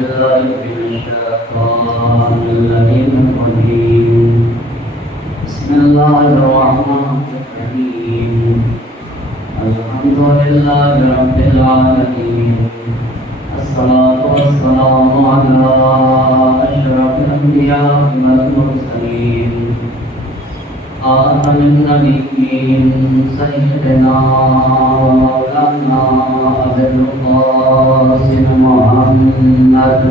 بالله من الشيطان اللعين الرجيم بسم الله الرحمن الرحيم الحمد لله رب العالمين الصلاة والسلام على أشرف الأنبياء والمرسلين خاتم النبيين سيدنا مولانا أبي القاسم محمد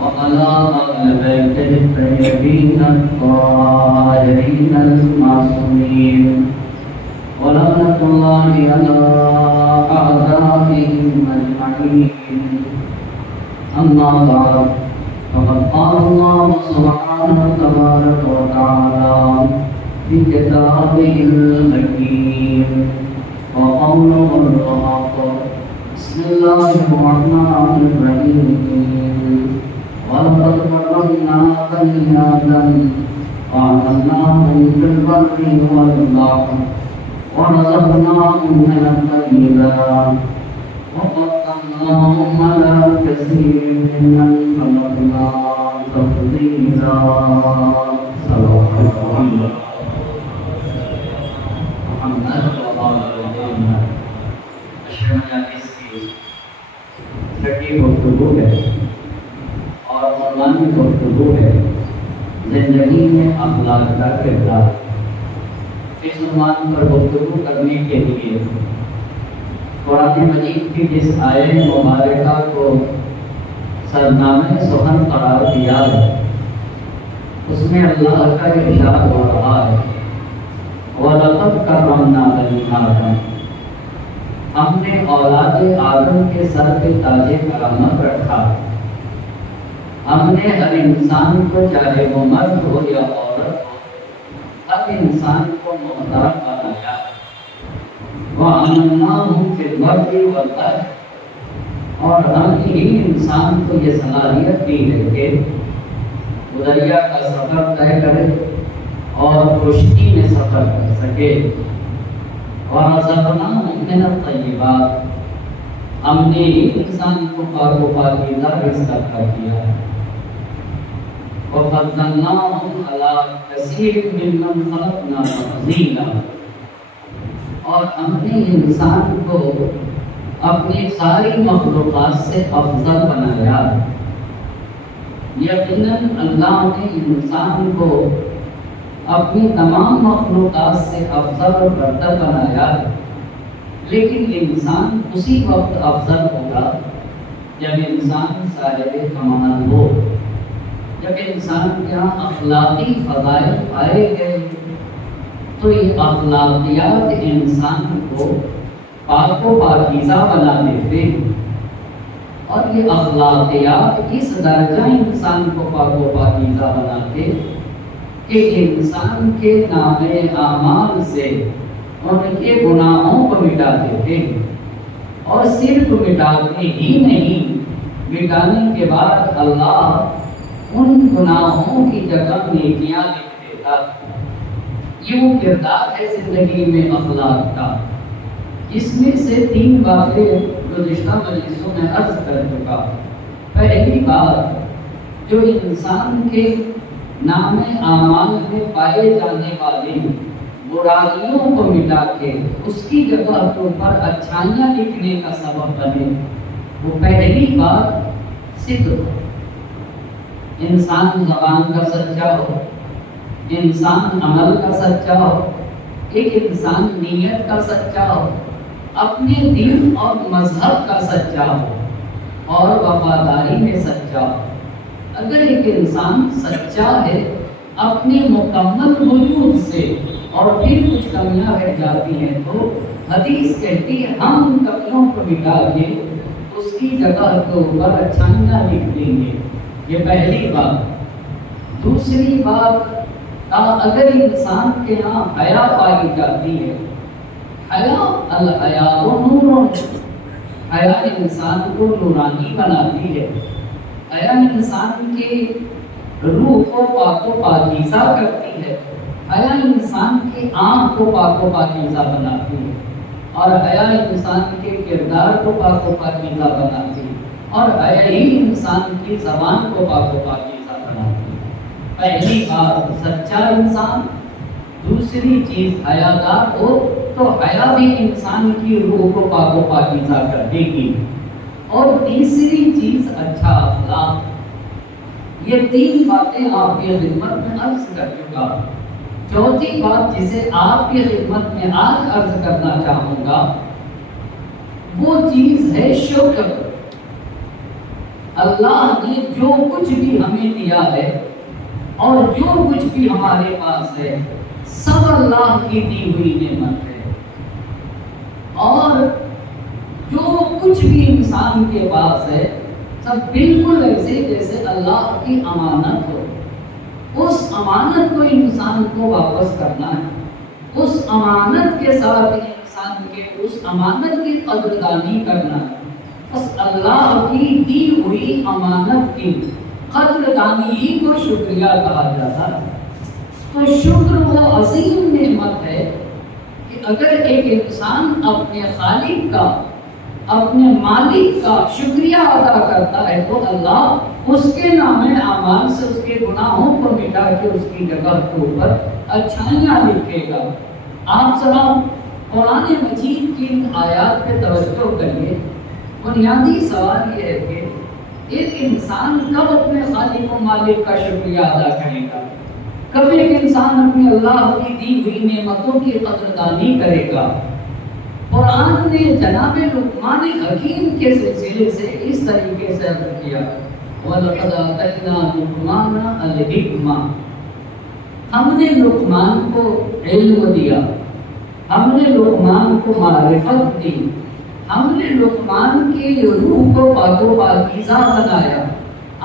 وعلى آل بيته الطيبين الطاهرين المعصومين ولعنة الله على أعدائهم أجمعين. أما بعد فقد قال الله سبحانه تبارك وتعالى في كتابه الحكيم وقوله الحق بسم الله الرحمن الرحيم ولقد كرمنا بني آدم وحملناهم في البر والبحر ورزقناهم من الطيبات وفضلناهم على كثير ممن خلقنا تفضيلا. صلوات محمد چھٹی گفتگو ہے اور عنوان کی گفتگو ہے زندگی میں اخلاق کا کردار. اس عنوان پر گفتگو کرنے کے لیے قرآن مجید کی جس آیت مبارکہ کو سرنامہ سخن قرار دیا ہے اس میں اللہ کا ارشاد ہو رہا ہے وَلَقَدْ كَرَّمْنَا بَنِي آدَمَ، ہم نے اولاد آدم کے سر پہ تاج کرامت رکھا. ہم نے ہر انسان کو چاہے وہ مرد ہو یا عورت ہو ہر انسان کو محترم بنایا. وَأَمَنَّاهُمْ فِي الْبَرِّ وَالْبَحْرِ، اور ہم ہی انسان کو یہ صلاحیت دی ہے کہ دریا کا سفر طے کرے اور خشکی میں سفر کر سکے. وَرَزَقْنَاهُمْ مِنَ الطَّيِّبَاتِ، ہم نے ہی انسان کو پاک و پاکیزہ رزق عطا کیا. وَفَضَّلْنَاهُمْ عَلَىٰ كَثِيرٍ مِّمَّنْ خَلَقْنَا تَفْضِيلًا، اور ہم نے انسان کو اپنی ساری مخلوقات سے افضل بنایا. یقیناً اللہ نے انسان کو اپنی تمام مخلوقات سے افضل اور برتر بنایا، لیکن انسان اسی وقت افضل ہوگا جب انسان صاحب کمال ہو، جب انسان کے یہاں اخلاقی فضائل پائے گئے تو یہ اخلاقیات انسان کو پاک و پاکیزہ بنا دیتے ہیں. اور یہ اخلاقیات اس درجہ انسان کو پاک و پاکیزہ بناتے کہ انسان کے نام اعمال سے ان کے گناہوں کو مٹا دیتے ہیں. اور صرف مٹاتے ہی نہیں، مٹانے کے بعد اللہ ان گناہوں کی جگہ نیکیاں لکھ دیتا. یہ وہ کردار ہے زندگی میں اخلاق کا. اس میں سے 3 باتیں گزشتہ مجلسوں میں عرض کر چکا. پہلی بات، جو انسان کے نام اعمال میں پائے جانے والی برائیوں کو مٹا کے اس کی جگہ کے اوپر اچھائیاں لکھنے کا سبب بنے، وہ پہلی بات صدق. انسان زبان کا سچا ہو، انسان عمل کا سچا ہو، ایک انسان نیت کا سچا ہو، اپنے دین اور مذہب کا سچا ہو اور وفاداری میں سچا ہو. اگر ایک انسان سچا ہے اپنے مکمل وجود سے اور پھر کچھ کمیاں رہ جاتی ہیں تو حدیث کہتی ہے ہم ان کمیوں کو مٹا کے اس کی جگہ کے اوپر اچھائیاں لکھ دیں گے. یہ پہلی بات. دوسری بات، اگر انسان کے یہاں حیا پائی جاتی ہے، حیا الحیاء نور، حیا انسان کو نورانی بناتی ہے. حیا انسان کی روح کو پاک و پاکیزہ کرتی ہے. حیا انسان کی آنکھ کو پاک و پاکیزہ بناتی ہے، اور حیا انسان کے کردار کو پاک و پاکیزہ بناتی ہے، اور حیا ہی انسان کی زبان کو پاک و پاکیزہ بناتی ہے۔ پہلی بات سچا انسان، دوسری چیز حیادار ہو تو حیا بھی انسان کی روح کو پاک و پاکیزہ کر دے گی، اور تیسری چیز اچھا اخلاق۔ یہ تین باتیں آپ کی خدمت میں عرض کر چکا۔ چوتھی بات جسے آپ کی خدمت میں آج عرض کرنا چاہوں گا وہ چیز ہے شکر۔ اللہ نے جو کچھ بھی ہمیں دیا ہے اور جو کچھ بھی ہمارے پاس ہے سب اللہ کی دی ہوئی نعمت ہے، اور جو کچھ بھی انسان کے پاس ہے سب بالکل ایسے جیسے اللہ کی امانت ہو۔ اس امانت کو انسان کو واپس کرنا ہے، اس امانت کے ساتھ انسان کے اس امانت کی قدردانی کرنا ہے۔ بس اللہ کی دی ہوئی امانت کی قدردانی ہی کو شکریہ کہا جاتا ہے۔ تو شکر وہ عظیم نعمت ہے کہ اگر ایک انسان اپنے خالق کا، اپنے مالک کا شکریہ ادا کرتا ہے تو اللہ اس کے نام اعمال سے اس کے گناہوں کو مٹا کے اس کی جگہ کے اوپر اچھائیاں لکھے گا۔ آپ ذرا قرآن مجید کی ان آیات پہ توجہ کریے۔ بنیادی سوال یہ ہے کہ ایک انسان کب اپنے خالق و مالک کا شکریہ ادا کرے گا، کب ایک انسان اپنے اللہ کی دی ہوئی نعمتوں کی قدردانی کرے گا؟ قرآن نے جناب لقمان حکیم کے سلسلے سے اس طریقے سے عرض کیا، وَلَقَدْ آتَيْنَا لُقْمَانَ الْحِكْمَةَ، ہم نے لقمان کو علم دیا، ہم نے لقمان کو معرفت دی، ہم نے لقمان کی روح کو پاک و پاکیزہ بنایا۔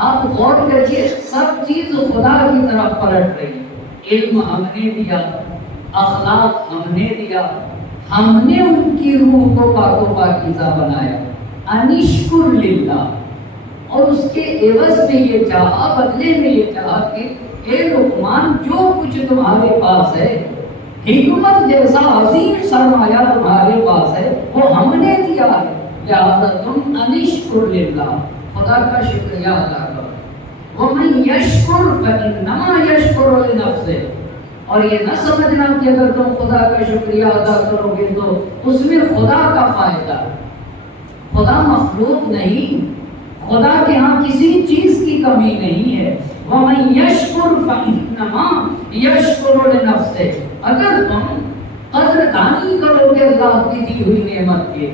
آپ غور کریے، سب چیز خدا کی طرف پلٹ رہی۔ علم ہم نے دیا، اخلاق ہم نے دیا، ہم نے ان کی روح کو پاک و پاکیزہ بنایا۔ انشکر للہ، اور اس کے عوض میں یہ چاہا، بدلے میں یہ چاہا کہ اے لقمان جو کچھ تمہارے پاس ہے، حکمت جیسا عظیم سرمایہ تمہارے پاس ہے وہ ہم نے دیا ہے، لہذا تم انشکر للہ، خدا کا شکریہ ادا کرو۔ وَمَن يَشْكُرْ فَإِنَّمَا يَشْكُرُ لِنَفْسِهِ، اور یہ نہ سمجھنا کہ اگر تم خدا کا شکریہ ادا کرو گے تو اس میں خدا کا فائدہ، خدا مخلوق نہیں، خدا کے ہاں کسی چیز کی کمی نہیں ہے۔ وَمَن يَشْكُرْ فَإِنَّمَا يَشْكُرُ لِنَفْسِهِ، اگر تم قدردانی کرو گے اللہ کی دی ہوئی نعمت کے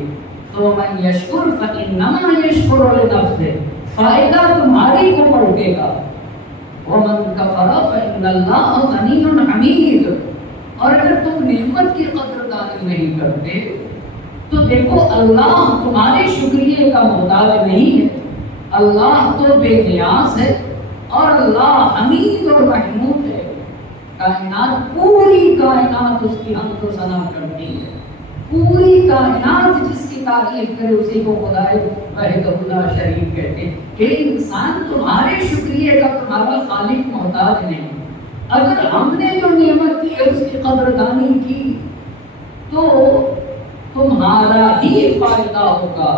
تو وَمَن يَشْكُرْ فَإِنَّمَا يَشْكُرُ لِنَفْسِهِ، فائدہ تمہاری کو پہنچے گا۔ وَمَن كَفَرَ فَإِنَّ اللَّهَ غَنِيٌّ حَمِيدٌ، اور اگر تم نعمت کی قدردانی نہیں کرتے تو دیکھو اللہ تمہارے شکریہ کا محتاج نہیں ہے، اللہ تو بے نیاز ہے، اور اللہ حمید اور محمود ہے۔ کائنات، پوری کائنات اس کی حمد و ثنا کرتی ہے، پوری کائنات جس کی تعریف کرے اسی کو خدائے وحدہ لا شریک کہتے ہیں۔ کہ انسان تمہارے شکریہ کا تمہارا خالق محتاج نہیں، اگر ہم نے جو نعمت دی ہے اس کی قدردانی کی تو تمہارا ہی فائدہ ہوگا۔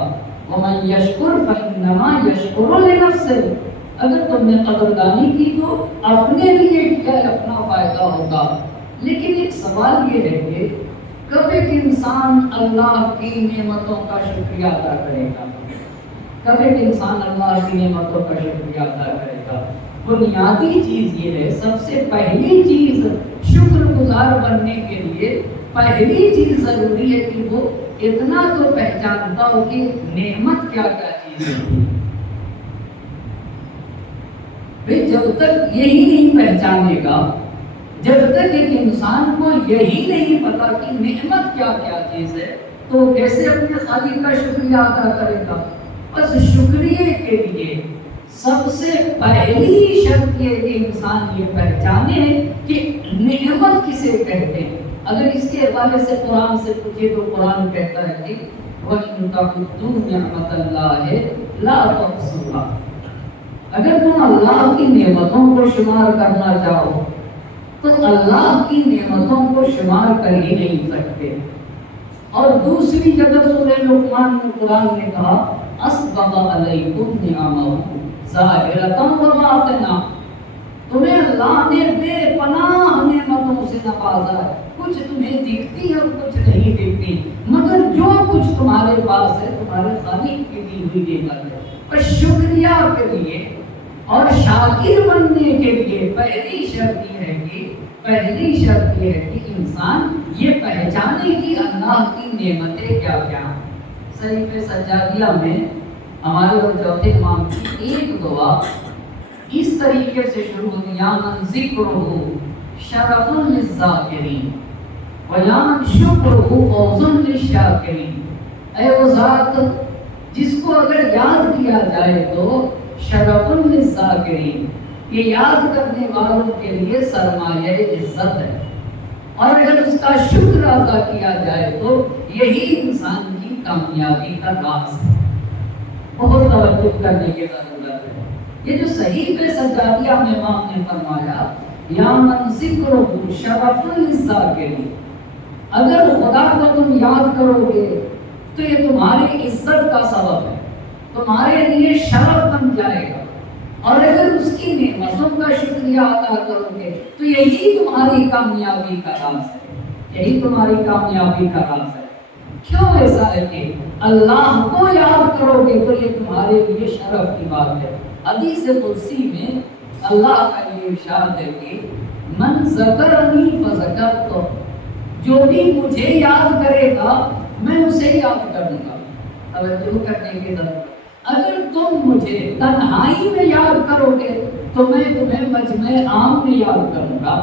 وَمَن يَشْكُرْ فَإِنَّمَا يَشْكُرُ لِنَفْسِهِ، اگر تم نے قدردانی کی تو اپنے لیے کیا اپنا فائدہ ہوگا۔ لیکن ایک سوال یہ ہے کہ کب ایک انسان اللہ کی نعمتوں کا شکریہ ادا کرے گا، کب ایک انسان اللہ کی نعمتوں کا شکریہ ادا کرے گا؟ بنیادی چیز یہ ہے، سب سے پہلی چیز شکر گزار بننے کے لیے پہلی چیز ضروری ہے کہ وہ اتنا تو پہچانتا ہو کہ نعمت کیا کیا چیز ہے۔ جب تک یہی نہیں پہچانے گا، جب تک ایک انسان کو یہی نہیں پتا کہ نعمت کیا کیا چیز ہے تو کیسے اپنے خالق کا شکریہ ادا کرے گا؟ بس شکریہ کے لیے سب سے پہلی شرط یہ کہ انسان یہ پہچانے کہ نعمت کسے کہتے ہیں۔ اگر اس کے حوالے سے قرآن سے پوچھے تو قرآن کہتا ہے کہ وَإِن تَعُدُّوا نِعْمَتَ اللَّهِ لَا تُحْصُوهَا، اگر تم اللہ کی نعمتوں کو شمار کرنا چاہو تو اللہ کی نعمتوں کو شمار کر ہی نہیں سکتے۔ اور دوسری جگہ سورہ لقمان میں قرآن نے کہا اسبغ علیکم نعمہ ظاہرۃ و باطنہ، تمہیں اللہ نے بے پناہ نعمتوں سے نوازا ہے، کچھ تمہیں دکھتی اور کچھ نہیں دکھتی، مگر جو کچھ تمہارے پاس ہے تمہارے خالق کی دی ہوئی نعمت ہے۔ اور شکریہ کے لیے اور شاکر بننے کے لیے پہلی شرط یہ ہے کہ انسان یہ پہچانے کہ اللہ کی نعمتیں کیا کیا ہیں۔ صحیفہ سجادیہ میں ہمارے اور چوتھے امام کی ایک دعا اس طریقے سے شروع ہوتی ہے، یا من ذکرہ شرف للذاکرین و یا من شکرہ فوز للشاکرین، اے وہ ذات جس کو اگر یاد کیا جائے تو شرف للذاکرین، یہ یاد کرنے والوں کے لیے سرمایہ عزت ہے، اور اگر اس کا شکر ادا کیا جائے تو یہی انسان کی کامیابی کا راز ہے۔ بہت توجہ کرنے کی ضرورت ہے۔ یہ جو صحیفہ سجادیہ میں امام نے فرمایا یا من ذکرہ شرف للذاکرین، اگر خدا کو تم یاد کرو گے تو یہ تمہاری عزت کا سبب ہے، تمہارے لیے شرف بن جائے گا، اور اگر اس کی نعمتوں کا شکریہ ادا کرو گے تو یہی تمہاری کامیابی کا راز ہے، یہی تمہاری کامیابی کا راز ہے۔ کیوں ایسا ہے کہ اللہ کو یاد کرو گے تو یہ تمہارے لیے شرف کی بات ہے۔ حدیث قدسی میں اللہ کا یہ ارشاد ہے کہ من ذکرنی فذکرتہ، جو بھی مجھے یاد کرے گا میں اسے یاد کروں گا۔ توجہ کرنے کی ضرورت، اگر تم مجھے تنہائی میں یاد کرو گے تو میں تمہیں مجمع عام میں یاد کروں گا،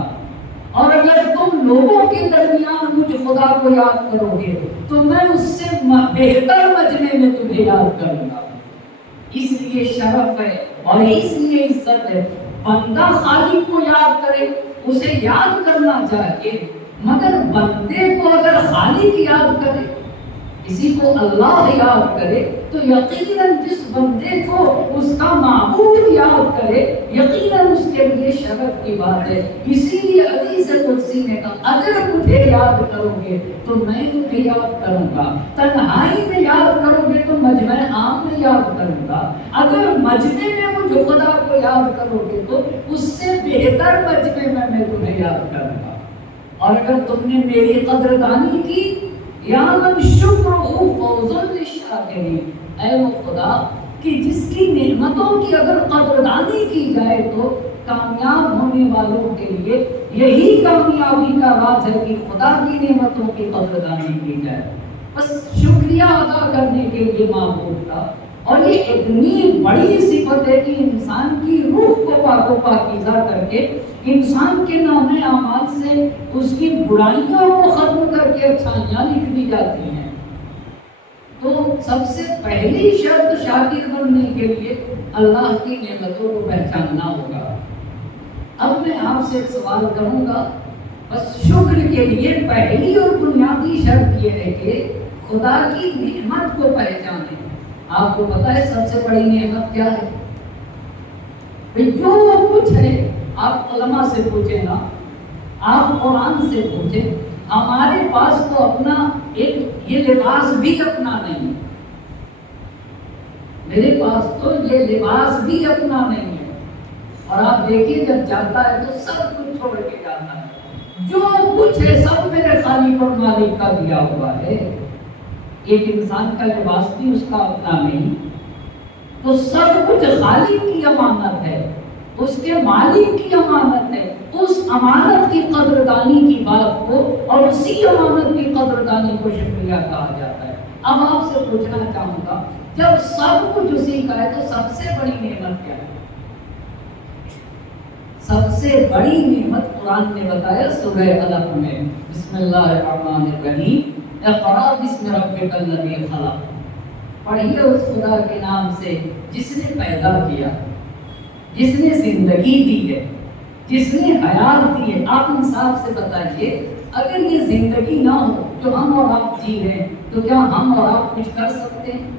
اور اگر تم لوگوں کے درمیان مجھ خدا کو یاد کرو گے تو میں اس سے بہتر مجمع میں تمہیں یاد کروں گا۔ اس لیے شرف ہے اور اس لیے عزت ہے، بندہ خالق کو یاد کرے، اسے یاد کرنا چاہیے، مگر بندے کو اگر خالق یاد کرے، کسی کو اللہ یاد کرے تو یقیناً جس بندے کو اس کا معبود یاد کرے یقیناً اس کے لیے شرف کی بات ہے۔ اسی لیے حدیث قدسی نے کہا اگر مجھے یاد کرو گے تو میں تمہیں یاد کروں گا، تنہائی میں یاد کرو گے تو مجمع عام میں یاد کروں گا، اگر مجمع میں مجھے خدا کو یاد کرو گے تو اس سے بہتر مجمع میں تمہیں یاد کروں گا۔ اور اگر تم نے میری قدردانی کی یا من شکرہ فوز للشاکرین، اے وہ خدا کہ جس کی نعمتوں کی اگر قدردانی کی جائے تو کامیاب ہونے والوں کے لیے یہی کامیابی کا راز ہے کہ خدا کی نعمتوں کی قدردانی کی جائے، بس شکریہ ادا کرنے کے لیے معبود کا۔ اور یہ اتنی بڑی صفت ہے کہ انسان کی روح کو پاک و پاکیزہ کر کے انسان کے نامہ اعمال سے اس کی برائیوں کو ختم کر کے اچھائیاں لکھ دی جاتی ہیں۔ تو سب سے پہلی شرط شاکر بننے کے لیے اللہ کی نعمتوں کو پہچاننا ہوگا۔ اب میں آپ سے ایک سوال کروں گا، بس شکر کے لیے پہلی اور بنیادی شرط یہ ہے کہ خدا کی نعمت کو پہچانیں۔ آپ کو پتا ہے سب سے بڑی نعمت کیا ہے؟ جو کچھ ہے آپ علماء سے پوچھیں نا، آپ قرآن سے پوچھیں، ہمارے پاس تو اپنا ایک یہ لباس بھی اپنا نہیں ہے، میرے پاس تو یہ لباس بھی اپنا نہیں ہے، اور آپ دیکھیے جب جاتا ہے تو سب کچھ چھوڑ کے جاتا ہے، جو کچھ ہے سب میرے خالق اور مالک کا دیا ہوا ہے۔ ایک انسان کا لباس بھی اس کا اپنا نہیں، تو سب کچھ خالق کی امانت ہے، اس کے مالک کی امانت ہے۔ اس امانت کی قدردانی کی بات کو اور اسی امانت کی قدردانی کو شکریہ کہا جاتا ہے۔ اب آپ سے پوچھنا چاہوں گا، جب سب کچھ اسی کا ہے تو سب سے بڑی نعمت کیا ہے؟ سب سے بڑی نعمت قرآن نے بتایا سورہ علق میں، بسم اللہ الرحمن الرحیم، اقرأ بسم ربک الذی خلق، پڑھیے اس خدا کے نام سے جس نے پیدا کیا، جس نے زندگی دی ہے، جس نے حیات دی ہے۔ آپ انصاف سے بتائیے، اگر یہ زندگی نہ ہو جو ہم اور آپ جی رہے ہیں تو کیا ہم اور آپ کچھ کر سکتے ہیں؟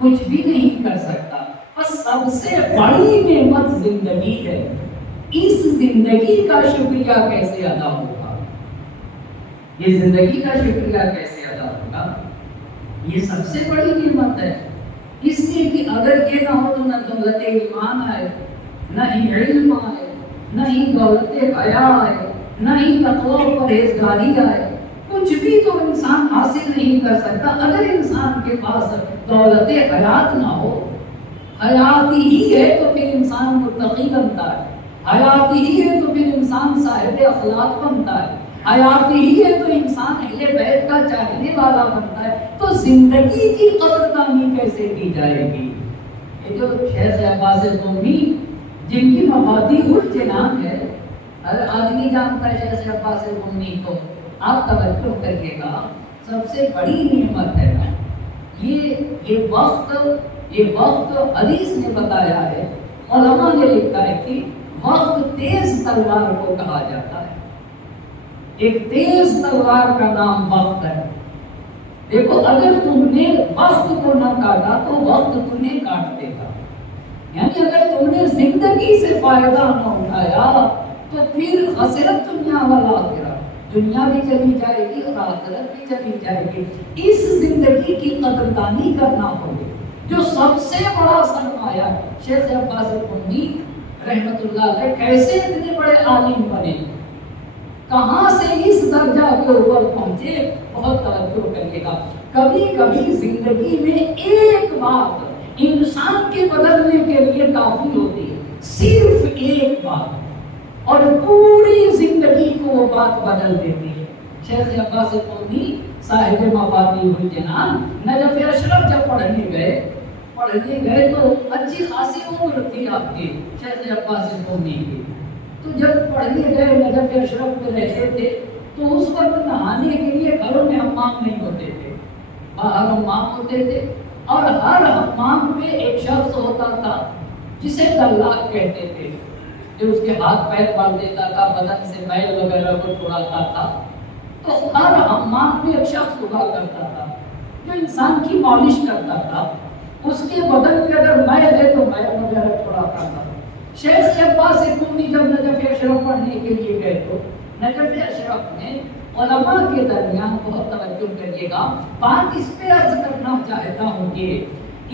کچھ بھی نہیں کر سکتا۔ بس سب سے بڑی نعمت زندگی ہے، اس زندگی کا شکریہ کیسے ادا ہوگا؟ یہ زندگی کا شکریہ کیسے ادا ہوگا؟ یہ سب سے بڑی نعمت ہے، اس لیے کہ اگر یہ نہ ہو تو نہ دولت ایمان آئے، نہ ہی علم آئے، نہ ہی دولت حیا آئے، نہ ہی تقوی و پرہیزگاری آئے، کچھ بھی تو انسان حاصل نہیں کر سکتا اگر انسان کے پاس دولت حیات نہ ہو۔ حیات ہی ہے تو پھر انسان متقی بنتا ہے، حیات ہی ہے تو پھر انسان صاحب اخلاق بنتا ہے، حیات ہی ہے تو انسان اہل بیت کا چاہنے والا بنتا ہے۔ تو زندگی کی قدردانی کیسے کی جائے گی؟ یہ جو شیخ عباس قمی جن کی مفاتیح الجنان ہے، ہر آدمی جانتا ہے شیخ عباس قمی کو، آپ توجہ کریے گا، سب سے بڑی نعمت ہے نا یہ وقت حدیث نے بتایا ہے، علماء نے لکھا ہے کہ وقت تیز تلوار کو کہا جاتا ہے، ایک تیز تلوار کا نام وقت ہے۔ دیکھو اگر تم نے وقت کو نہ کاٹا تو وقت تمہیں کاٹ دے گا، یعنی اگر تم نے زندگی سے فائدہ نہ اٹھایا تو پھر خسرت دنیا والآخرہ، دنیا بھی چلی جائے گی اور آخرت بھی چلی جائے گی۔ اس زندگی کی قدردانی کرنا ہوگی جو سب سے بڑا سرمایہ ہے۔ شیخ عباس قمی رحمت اللہ علیہ کیسے اتنے بڑے عالم بنے، کہاں سے اس درجہ کے اوپر پہنچے، بہت توجہ کریے گا۔ کبھی کبھی زندگی میں ایک بات انسان کے بدلنے کے لیے کافی ہوتی ہے، صرف ایک بات، اور پوری زندگی کو وہ بات بدل دیتی ہے۔ شیخ عباس قمی صاحب مفاتیح الجنان نجف اشرف جب پڑھنے گئے تو اچھی خاصی عمر تھی آپ کی شیخ عباس قمی کی، تو جب پڑھنے گئے نجف اشرف میں رہتے تھے تو اس وقت نہانے کے لیے گھروں میں حمام نہیں ہوتے تھے، باہر حمام ہوتے تھے، اور ہر حمام میں ایک شخص ہوتا تھا جسے دلاک کہتے تھے، جو اس کے ہاتھ پیر پڑ دیتا تھا، بدن سے میل وغیرہ کو چھڑاتا تھا۔ تو ہر حمام میں ایک شخص ہوا کرتا تھا جو انسان کی مالش کرتا تھا، اس کے بدن پہ اگر میل ہے تو میل وغیرہ چھڑاتا تھا۔ شیخ عباس قمی جب نجف اشرف پڑھنے کے لیے گئے تو نجف اشرف میں علماء کے درمیان، بہت توجہ کریے گا، بات اس پہ عرض کرنا چاہتا ہوں کہ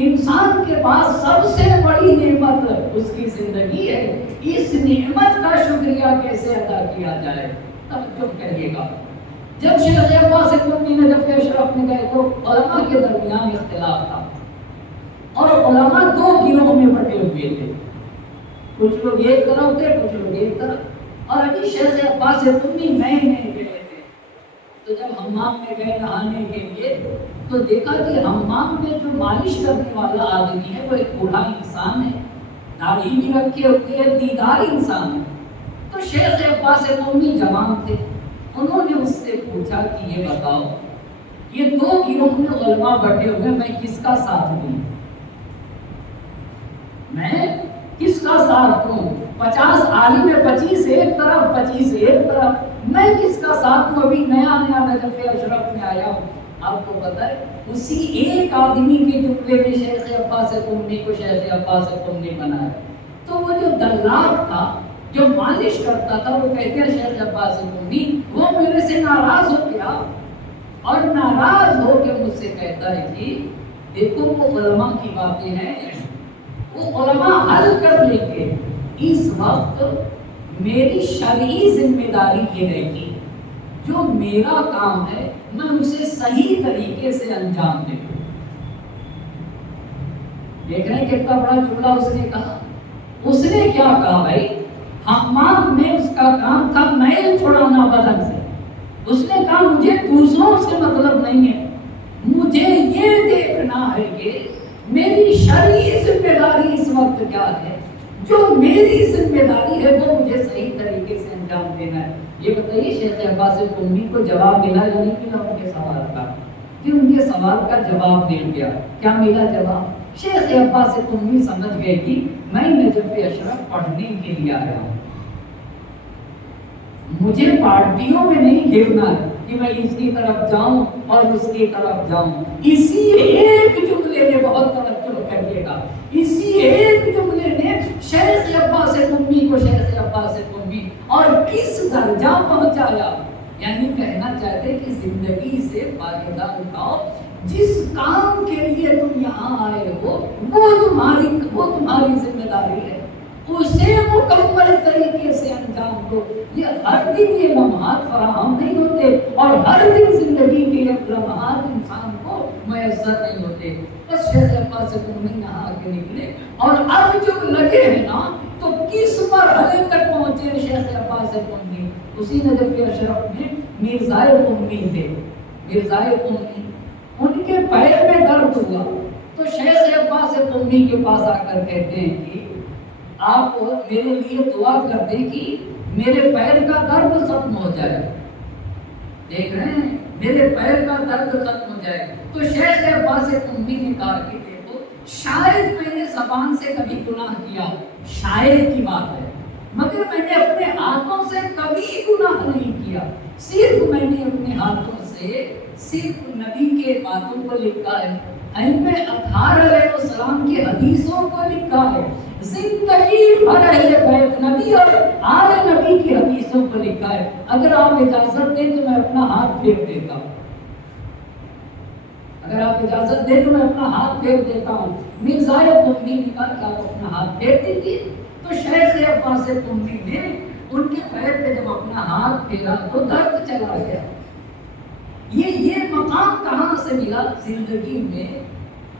انسان کے پاس سب سے بڑی نعمت اس کی زندگی ہے، اس نعمت کا شکریہ کیسے ادا کیا جائے، توجہ کریے گا۔ جب شیخ عباس قمی نجف اشرف میں گئے تو علماء کے درمیان اختلاف تھا، اور علماء دو گروہ میں بٹے ہوئے تھے، کچھ لوگ ایک طرف تھے، کچھ لوگ ایک طرف۔ اور ابھی شیخ عباس قمی نئے گئے تھے، تو جب حمام میں گئے نہانے کے لیے تو دیکھا کہ حمام میں جو مالش کرنے والا آدمی ہے وہ ایک بوڑھا انسان ہے، داڑھی بھی رکھے ہوتی ہے، دیدار انسان ہے۔ تو شیخ عباس قمی جوان تھے، انہوں نے اس سے پوچھا کہ یہ بتاؤ، یہ دو گروہ میں علماء بٹے ہوئے، میں کس کا ساتھ دوں؟ میں کس کا ساتھ دوں؟ 50 عالم 25 ایک طرف، 25 ایک طرف، میں کس کا ساتھ دوں؟ ابھی نیا نجف اشرف میں آیا ہوں۔ آپ کو پتہ ہے اسی ایک آدمی کے جملے میں شیخ عباس قمی کو شیخ عباس قمی بنایا۔ تو وہ جو دلاک تھا، جو مالش کرتا تھا، وہ کہتے ہیں شیخ عباس قمی وہ میرے سے ناراض ہو گیا، اور ناراض ہو کے مجھ سے کہتا ہے کہ دیکھو وہ علماء کی باتیں ہیں، وہ علماء حل کر لیں گے، اس وقت میری شرعی ذمہ داری یہ ہے کہ جو میرا کام ہے میں اسے صحیح طریقے سے انجام دے دوں۔ دیکھ رہے ہیں کتنا بڑا جملہ اس نے کہا۔ اس نے کیا کہا بھائی؟ حمام میں اس کا کام تھا میل چھڑانا بدن سے، اس نے کہا مجھے دوسروں سے مطلب نہیں ہے، مجھے یہ دیکھنا ہے کہ میری شرعی ذمہ داری اس وقت کیا ہے، جو میری ذمہ داری ہے وہ مجھے صحیح طریقے سے انجام دینا ہے۔ یہ بتائیے شیخ عباس قمی کو جواب ملا یا نہیں ملا ان کے سوال کا؟ کہ ان کے سوال کا جواب مل گیا۔ کیا ملا جواب؟ شیخ عباس قمی سمجھ گئے کہ میں نجف اشرف پڑھنے کے لیے آیا ہوں، مجھے پارٹیوں میں نہیں گھیرنا ہے کہ میں اس کی طرف جاؤں اور اس کی طرف جاؤں۔ اسی ایک جملے نے، بہت توجہ کریے گا، اسی ایک جملے نے شیخ عباس قمی کو شیخ عباس قمی اور کس درجہ پہنچایا. یعنی کہنا چاہتے کہ زندگی سے فائدہ اٹھاؤ، جس کام کے لیے تم یہاں آئے ہو وہ تمہاری ذمہ داری ہے، اسے مکمل طریقے سے انجام دو. یہ ہر دن یہ لمحات فراہم نہیں ہوتے اور ہر دن زندگی کے یہ لمحات انسان کو میسر نہیں ہوتے. بس شیخ عباس قمی نہا کے نکلے اور اب جب لگے ہیں نا تو کس مرحلے تک پہنچے شیخ عباس قمی. اسی نجف اشرف میں میرزائے قمی تھے، میرزائے قمی، ان کے پیر میں درد ہوا تو شیخ عباس قمی کے پاس آ کر کہتے ہیں کہ آپ میرے لیے دعا کر دیں کہ میرے پیر کا درد ختم ہو جائے. دیکھ رہے ہیں میرے پیر کا درد ختم ہو جائے. تو شیخ عباس قمی نے کہا کہ دیکھو شاید میں نے زبان سے کبھی گناہ کیا، شاید کی بات ہے، مگر میں نے اپنے ہاتھوں سے کبھی گناہ نہیں کیا. صرف میں نے اپنے ہاتھوں سے صرف نبی کے باتوں کو لکھا ہے، ائمہ اطہار علیہ السلام کی حدیثوں کو لکھا ہے، زندگی بھر اہل بیت نبی اور آل نبی کی حدیثوں کو لکھا ہے. اگر آپ اجازت دیں تو میں اپنا ہاتھ پھیر دیتا ہوں، اگر آپ اجازت دیں تو میں اپنا ہاتھ پھیر دیتا ہوں. میرزائے قمی نے کہا کہ آپ اپنا ہاتھ پھیر دیجیے. تو شیخ عباس قمی نے ان کے پیر پہ جب اپنا ہاتھ پھیرا تو درد چلا گیا. یہ مقام کہاں سے ملا؟ زندگی میں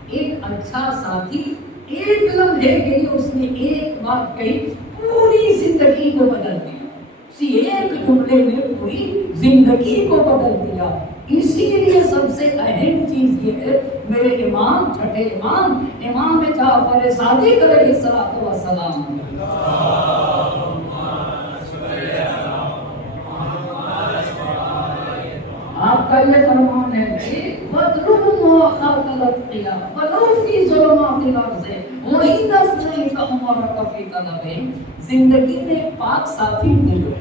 ایک اچھا ساتھی ایک لمحے کے لیے اس نے ایک بات کہی، پوری زندگی کو بدل دیا. اسی ایک جملے نے پوری زندگی کو بدل دیا. اسی لیے سب سے اہم چیز یہ ہے، میرے امام چھٹے امام جعفر صادق علیہ الصلوۃ والسلام، آپ کا یہ فرمان ہے کہ وَاطْلُبْ مُوَاخَاةَ الْأَتْقِيَاءِ وَلَوْ فِي ظُلُمَاتِ الْأَرْضِ وَإِنْ أَفْنَيْتَ عُمَرَكَ فِي طَلَبِهِمْ. زندگی میں ایک پاک ساتھی ملو،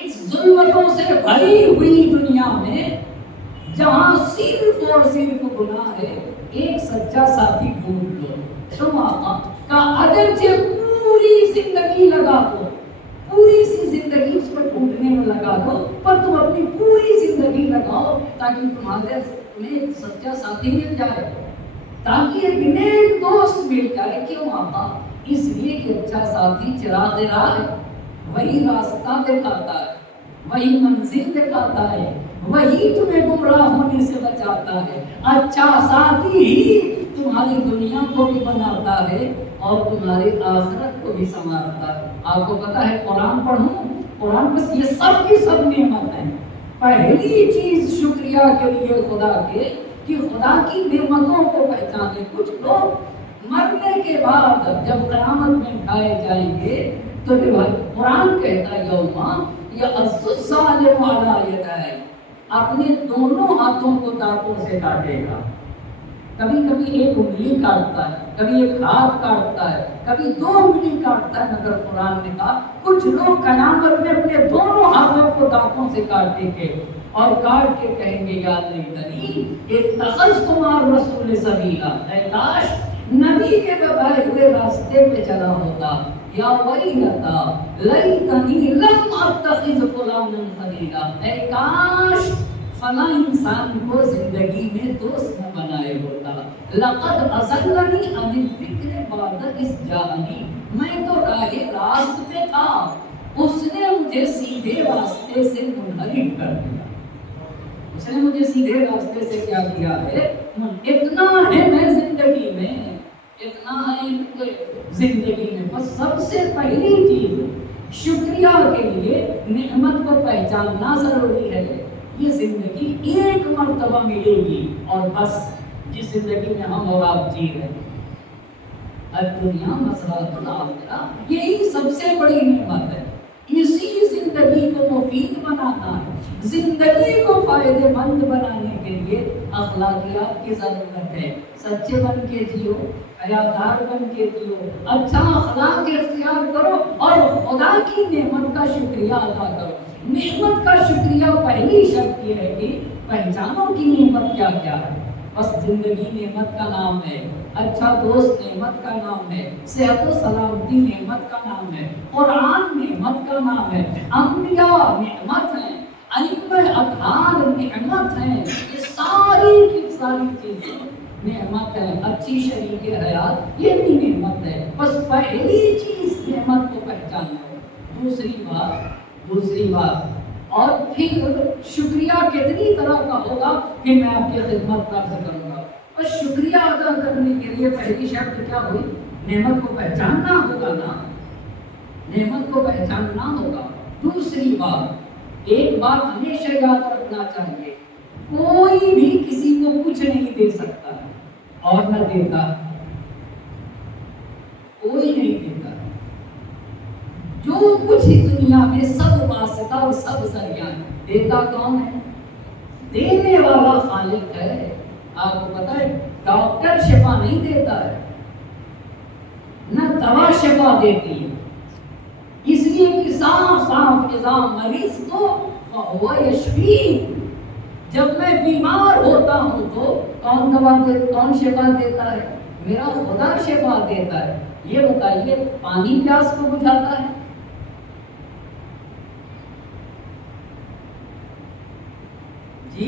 اس ظلمتوں سے بھری ہوئی دنیا میں جہاں صرف اور صرف گناہ ہے، ایک سچا ساتھی ڈھونڈ لو. تم آقا کا اگرچہ پوری زندگی لگا دو، پوری سی زندگی اس کو ڈھونڈنے میں لگا دو، پر تم اپنی پوری زندگی لگاؤ تاکہ تمہیں ایک سچا ساتھی مل جائے، تاکہ ایک نیک دوست مل جائے. کیوں آقا؟ اس لیے کہ اچھا ساتھی چراغ راہ ہے، وہی راستہ دکھاتا ہے، وہی منزل دکھاتا ہے، وہی تمہیں گمراہ ہونے سے بچاتا ہے. اچھا ساتھی ہی تمہاری دنیا کو بھی بناتا ہے اور تمہاری آخرت کو بھی سنوارتا ہے. آپ کو پتا ہے قرآن پڑھوں، قرآن بس یہ سب کی سب نعمت ہیں. پہلی چیز شکریہ کے لیے خدا کے کہ خدا کی نعمتوں کو پہچانے. کچھ لوگ مرنے کے بعد جب قیامت میں اٹھائے جائیں گے تو قرآن کہتا ہے یوما یعض الظالم علی یدیہ، اپنے دونوں ہاتھوں کو دانتوں سے کاٹے گا. کبھی کبھی ایک انگلی کاٹتا ہے، کبھی ایک ہاتھ کاٹتا ہے، کبھی 2 انگلی کاٹتا ہے، مگر قرآن نے کہا کچھ لوگ قیامت میں اپنے دونوں ہاتھوں کو دانتوں سے کاٹیں گے اور کاٹ کے کہیں گے یا لیتنی اتخذت مع الرسول سبیلا، اے کاش نبی کے بتائے ہوئے راستے پہ چلا ہوتا. یا ویلتا لیتنی لم اتخذ فلانا خلیلا، اے کاش فلاں انسان کو زندگی میں دوست نہ بنائے ہوتا. لقد اضلنی عن الذکر بعد اذ جاءنی، میں تو راہ راست پہ تھا، اس نے مجھے سیدھے راستے سے منحرف کر دیا. اس نے مجھے سیدھے راستے سے کیا کیا ہے؟ اتنا ہے میں زندگی میں، اتنا ہے زندگی میں. بس سب سے پہلی چیز شکریہ کے لیے نعمت کو پہچاننا ضروری ہے. یہ زندگی ایک مرتبہ ملے گی اور بس، جس زندگی میں ہم اور آپ جی رہے ہیں. الدنیا مزرعۃ الآخرہ، یہی سب سے بڑی نعمت ہے. اسی زندگی کو مفید بنانا ہے. زندگی کو فائدہ مند بنانے کے لیے اخلاقیات کی ضرورت ہے. سچے بن کے جیو، حیادار بن کے جیو، اچھا اخلاق اختیار کرو اور خدا کی نعمت کا شکریہ ادا کرو. نعمت کا شکریہ پہلی شرط یہ ہے کہ پہچانو کہ نعمت کیا کیا ہے. بس زندگی نعمت کا نام ہے، اچھا دوست نعمت کا نام ہے، صحت و سلامتی نعمت کا نام ہے، قرآن نعمت کا نام ہے، انبیاء نعمت ہیں، ائمہ اطہار نعمت ہیں، یہ ساری کی ساری چیزیں نعمت ہے۔ اچھی شریک حیات یہ بھی نعمت ہے۔ بس پہلی چیز نعمت کو پہچاننا ہے۔ دوسری بات اور پھر شکریہ کتنی طرح کا ہوگا کہ میں آپ کی خدمت کا عرض کروں گا۔ اور شکریہ ادا کرنے کے لیے پہلی شرط کیا ہوئی؟ نعمت کو پہچاننا ہوگا نا، نعمت کو پہچاننا ہوگا۔ دوسری بات، ایک بات ہمیشہ یاد رکھنا چاہیے، کوئی بھی کسی کو کچھ نہیں دے سکتا اور نہ دیتا، کوئی نہیں دیتا۔ جو کچھ دنیا میں سب واسطہ اور سب ذریعہ ہے، دیتا کون ہے؟ دینے والا خالق ہے۔ آپ کو پتا ہے ڈاکٹر شفا نہیں دیتا ہے، نہ دوا شفا دیتی ہے، اس لیے کہ صاف صاف نظام مریض تو وہ یشفی، جب میں بیمار ہوتا ہوں تو کون دوا دیتا، کون شفا دیتا ہے؟ میرا خدا شفا دیتا ہے۔ یہ بتائیے پانی پیاس کو بجھاتا ہے؟ جی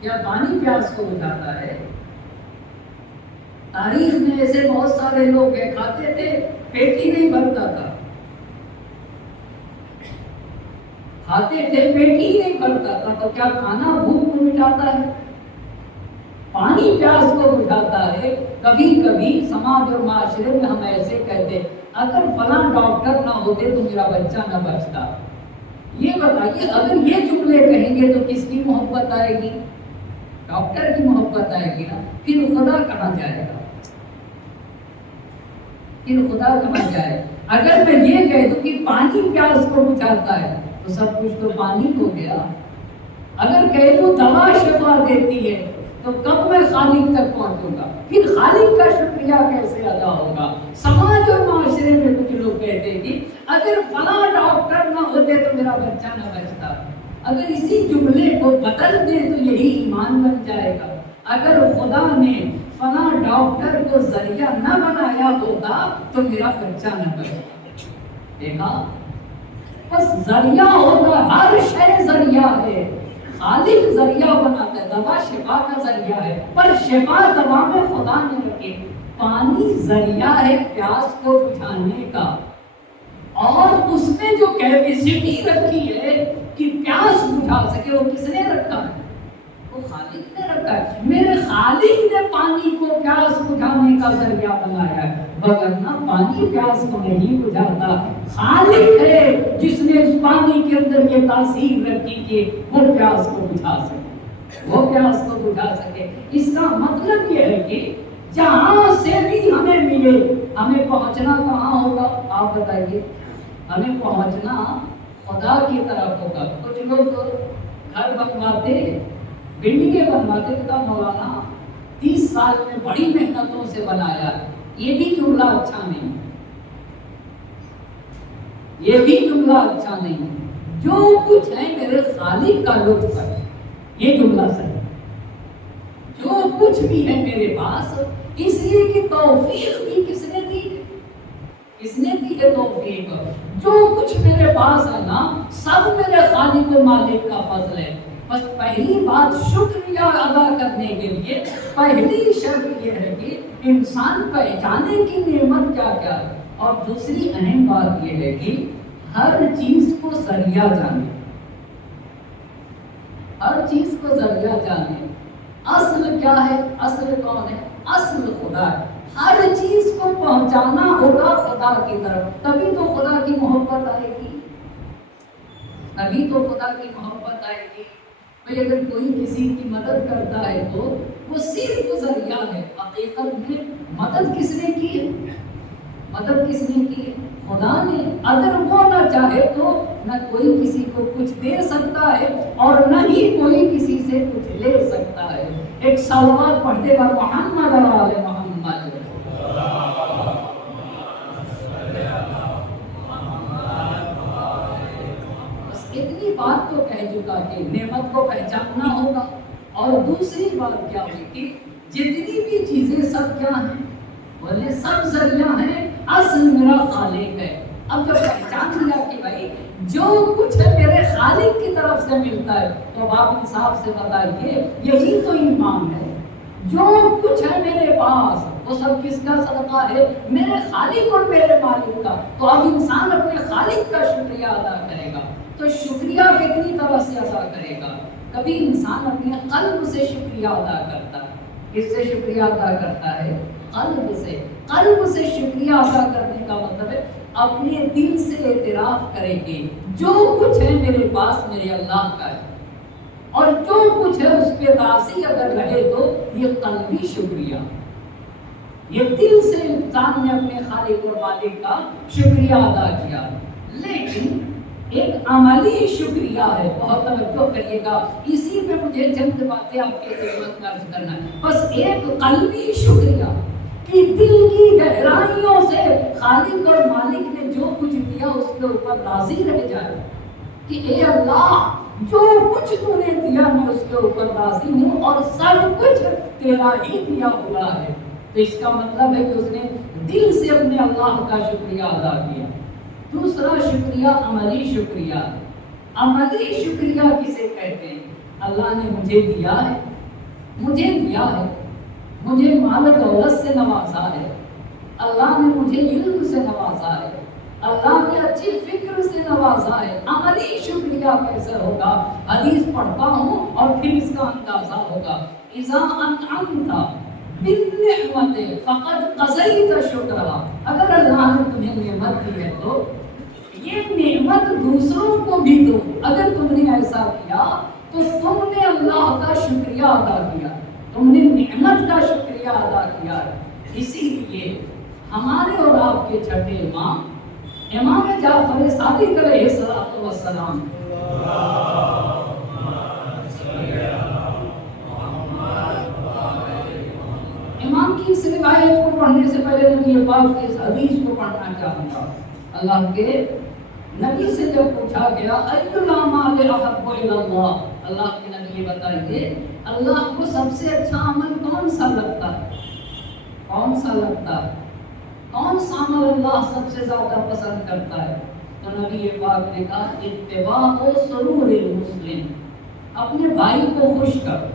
کیا پانی پیاس کو بجھاتا ہے؟ تاریخ میں ایسے بہت سارے لوگ ہیں کھاتے تھے پیٹ ہی نہیں بھرتا تھا، کھاتے تھے پیٹ ہی نہیں بھرتا تھا، تو کیا کھانا بھوک کو مٹاتا ہے؟ پانی پیاس کو بجھاتا ہے۔ کبھی کبھی سماج اور معاشرے میں ہم ایسے کہتے اگر فلاں ڈاکٹر نہ ہوتے تو میرا بچہ نہ بچتا۔ یہ بتائیے اگر یہ جملے کہیں گے تو کس کی محبت آئے گی؟ ڈاکٹر کی محبت آئے گی نا۔ پھر خدا کہاں جائے گا؟ پھر خدا کہاں جائے؟ اگر میں یہ کہہ دوں کہ پانی پیاس کو بجھاتا ہے تو سب کچھ تو پانی ہو گیا۔ اگر کہہ دوں دوا شفا دیتی ہے تو کب میں خالق تک پہنچوں گا؟ پھر خالق کا شکریہ کیسے ادا ہوگا؟ سماج اور معاشرے میں کچھ لوگ کہتے ہیں کہ اگر فلاں ڈاکٹر نہ ہوتے تو میرا بچہ نہ بچتا۔ اگر اسی جملے کو بدل دے تو یہی ایمان بن جائے گا۔ اگر خدا نے فلاں ڈاکٹر کو ذریعہ نہ بنایا ہوتا تو میرا بچہ نہ بچتا۔ دیکھا، بس ذریعہ ہوتا، ہر شے ذریعہ ہے۔ خالق ذریعہ بناتا ہے، دوا شفا کا ذریعہ ہے، پر شفا دوا میں خدا نے رکھی۔ پانی ذریعہ ہے پیاس کو بجھانے کا، اور اس میں جو کیپیسٹی رکھی ہے کہ پیاس بجھا سکے وہ کس نے رکھا ہے؟ وہ خالق نے رکھا ہے۔ میرے خالق نے پانی کو پیاس بجھانے کا ذریعہ بنایا ہے، وگرنہ پانی پیاس کو نہیں بجھاتا۔ خالق ہے جس نے اس پانی کے اندر یہ تاثیر رکھی کہ وہ پیاس کو بجھا سکے، وہ پیاس کو بجھا سکے۔ اس کا مطلب یہ ہے کہ جہاں سے بھی ہمیں ملے، ہمیں پہنچنا کہاں ہوگا؟ آپ بتائیے۔ ہمیں پہنچنا خدا کی طرف ہوگا۔ کچھ لوگ گھر بنواتے، بلڈنگیں بنواتے، کہتا مولانا 30 سال میں بڑی محنتوں سے بنایا، یہ بھی جملہ اچھا نہیں، یہ بھی جملہ اچھا نہیں۔ جو کچھ ہے میرے خالق کا لطف ہے، یہ جملہ صحیح۔ جو کچھ بھی ہے میرے پاس، اس لیے کہ توفیق بھی کس نے دی ہے؟ کس نے دی ہے توفیق؟ جو کچھ میرے پاس ہے نا، سب میرے خالق و مالک کا فضل ہے۔ بس پہلی بات شکریہ ادا کرنے کے لیے پہلی شرط یہ ہے کہ انسان پہچانے کی نعمت کیا کیا ہے، اور دوسری اہم بات یہ ہے کہ ہر چیز کو ذریعہ جانے، ہر چیز کو ذریعہ جانے۔ اصل کیا ہے؟ اصل کون ہے؟ اصل خدا ہے۔ ہر چیز کو پہنچانا ہوگا خدا کی طرف، تبھی تو خدا کی محبت آئے گی، تبھی تو خدا کی محبت آئے گی۔ بھئی اگر کوئی کسی کی مدد کرتا ہے تو وہ صرف ذریعہ ہے، حقیقت میں مدد کس نے کی ہے؟ مدد کس نے کی ہے؟ خدا نے۔ اگر وہ نہ چاہے تو نہ کوئی کسی کو کچھ دے سکتا ہے اور نہ ہی کوئی کسی سے کچھ لے سکتا ہے۔ ایک صلوات پڑھتے بار محمد علیہ محمد۔ بس اتنی بات تو کہہ چکا کہ نعمت کو پہچاننا ہوگا اور دوسری بات کیا ہوئی کہ جتنی بھی چیزیں سب کیا ہیں؟ بولے سب ذریعہ ہیں، اصل میرا خالق ہے۔ اب جب پہچان لیا کہ بھائی جو کچھ ہے میرے خالق کی طرف سے ملتا ہے، تو آپ انصاف سے بتائیے یہی تو ایمان ہے۔ جو کچھ ہے میرے پاس وہ سب کس کا صدقہ ہے؟ میرے خالق اور میرے مالک کا۔ تو اب انسان اپنے خالق کا شکریہ ادا کرے گا، تو شکریہ کتنی طرح سے ادا کرے گا؟ کبھی انسان اپنے قلب سے شکریہ ادا کرتا ہے۔ کس سے شکریہ ادا کرتا ہے؟ قلب سے۔ قلب سے شکریہ ادا کرنے کا مطلب ہے اپنے دل سے اعتراف کرے گے جو کچھ ہے میرے پاس میرے اللہ کا ہے، اور جو کچھ ہے اس پہ راضی اگر رہے تو یہ قلبی شکریہ، یہ دل سے انسان نے اپنے خالق اور مالک کا شکریہ ادا کیا۔ لیکن ایک عملی شکریہ ہے، بہت توجہ کریے گا، اسی پہ مجھے چند باتیں آپ کے خدمت میں عرض کرنا ہے۔ بس ایک قلبی شکریہ کہ دل کی گہرائیوں سے خالق اور مالک نے جو کچھ دیا اس کے اوپر راضی رہ جائے کہ اے اللہ جو کچھ تو نے دیا میں اس کے اوپر راضی ہوں اور سب کچھ تیرا ہی دیا ہوا ہے۔ تو اس کا مطلب ہے کہ اس نے دل سے اپنے اللہ کا شکریہ ادا کیا۔ دوسرا شکریہ عملی شکریہ۔ عملی شکریہ کسے کہتے ہیں؟ اللہ نے مجھے دیا ہے، مجھے مال و دولت سے نوازا ہے، اللہ نے مجھے علم سے نوازا ہے، اللہ نے اچھی فکر سے نوازا ہے۔ عملی شکریہ کیسے ہوگا؟ حدیث پڑھتا ہوں اور پھر اس کا اندازہ ہوگا۔ اذا انعمت بالنعمت فقد قضیت شکرا، اگر اللہ نے تمہیں نعمت دی ہے تو یہ نعمت دوسروں کو بھی دو۔ اگر تم نے ایسا کیا تو تم نے اللہ کا شکریہ ادا کیا، تم نے نعمت کا شکریہ ادا کیا۔ اسی لیے ہمارے اور آپ کے چھٹے امام جعفر صادق علیہ السلام امام کی اس روایت کو پڑھنے سے پہلے نبی پاک کی اس حدیث کو پڑھنا چاہوں گا۔ اللہ کے نبی سے جب پوچھا گیا ای الاعمال احب الی اللہ، اللہ کے نبی یہ بتائیے اللہ کو سب سے اچھا عمل کون سا لگتا ہے؟ کون سا عمل اللہ سب سے زیادہ پسند کرتا ہے؟ تو نبی پاک نے کہا اتباع سرور المسلم، اپنے بھائی کو خوش کرو،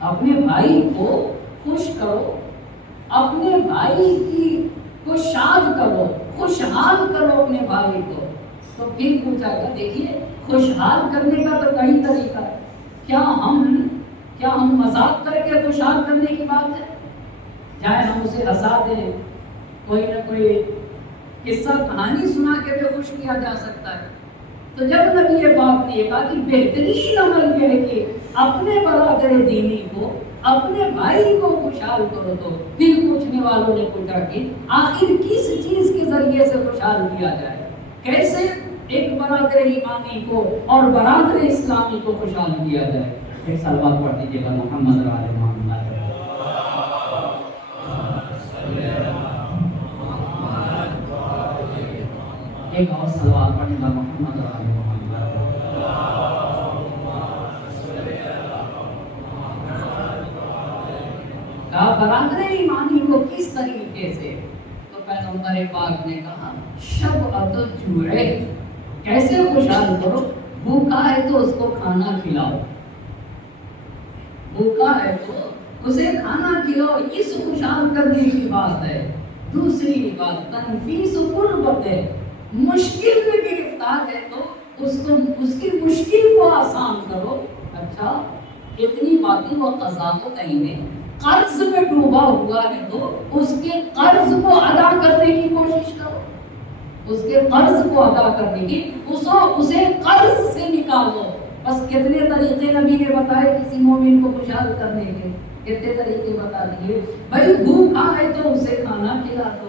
اپنے بھائی کو خوش کرو، اپنے بھائی کو شاد کرو، خوشحال کرو اپنے بھائی کو۔ تو پھر پوچھا گیا دیکھیے خوشحال کرنے کا تو کئی طریقہ ہے، کیا ہم مذاق کر کے خوشحال کرنے کی بات ہے؟ چاہے ہم اسے ہنسا دیں، کوئی نہ کوئی قصہ کہانی سنا کے بھی خوش کیا جا سکتا ہے۔ تو جب نبی پاک نے یہ کہا کہ بہترین عمل یہ ہے کہ اپنے برادر دینی کو، اپنے بھائی کو خوشحال کرو، تو پھر پوچھنے والوں نے پوچھا کہ آخر کس چیز کے ذریعے سے خوشحال کیا جائے؟ کیسے ایک برادر ایمانی کو اور برادر اسلامی کو خوشحال کیا جائے؟ ایک صلوات پڑھ دیجیے گا محمد علیہ محمد۔ ایک اور صلوات پڑھیں گا محمد علیہ محمد۔ کہا برادر ایمانی کو کس طریقے سے؟ تو پیغمبر پاک نے کہا شبعت الجوع، کیسے خوشحال کرو؟ بھوکا ہے تو اس کو کھانا کھلاؤ، بھوکا ہے تو اسے کھانا کھلاؤ، اس خوشحال کرنے کی بات ہے۔ دوسری بات تنفیس قربت ہے، مشکل میں گرفتار ہے تو اس کی مشکل کو آسان کرو۔ اچھا اتنی باتیں وہ قضا کو کہیں گے، قرض میں ڈوبا ہوا ہے تو اس کے قرض کو ادا کرنے کی کوشش کرو، اس کے قرض کو ادا کرنے کی، اسے قرض سے نکالو۔ بس کتنے طریقے نبی نے بتائے کسی مومن کو خوشحال کرنے کے، کتنے طریقے بتا دیے۔ بھائی بھوکا ہے تو اسے کھانا کھلا دو،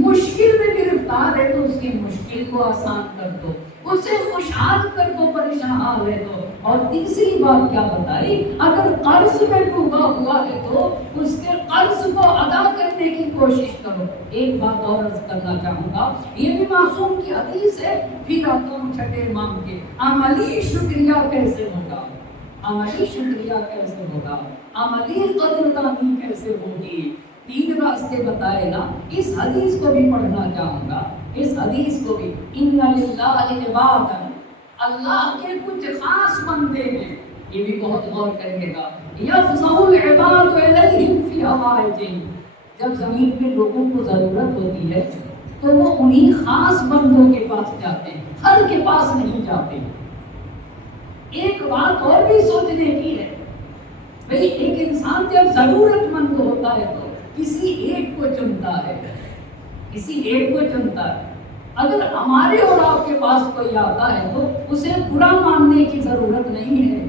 مشکل میں گرفتار ہے تو اس کی مشکل کو آسان کر دو، اسے خوشحال کر دو، پریشان ہے تو۔ اور تیسری بات کیا بتائی؟ اگر قرض میں ڈوبا ہوا ہے تو اس کے قرض کو ادا کرنے کی کوشش کرو۔ ایک بات اور عرض کرنا چاہوں گا، یہ بھی معصوم کی حدیث ہے، پھر آتا ہوں چھٹے امام کے عملی شکریہ کیسے ہوگا۔ عملی شکریہ کیسے ہوگا، عملی قدردانی کیسے ہوگی؟ 3 راستے بتائے نا۔ اس حدیث کو بھی پڑھنا چاہوں گا، اس حدیث کو بھی، ان للہ عبادا، اللہ کے کچھ خاص بندے ہیں، یہ بھی بہت غور کریے گا، یفزع العباد الیہم فی حوائجہم، جب زمین پہ لوگوں کو ضرورت ہوتی ہے تو وہ انہی خاص بندوں کے پاس جاتے ہیں، ہر کے پاس نہیں جاتے۔ ایک بات اور بھی سوچنے کی ہے، بھئی ایک انسان جب ضرورت مند ہوتا ہے تو کسی ایک کو چنتا ہے، کسی ایک کو چنتا ہے۔ اگر ہمارے اور آپ کے پاس کوئی آتا ہے تو اسے برا ماننے کی ضرورت نہیں ہے،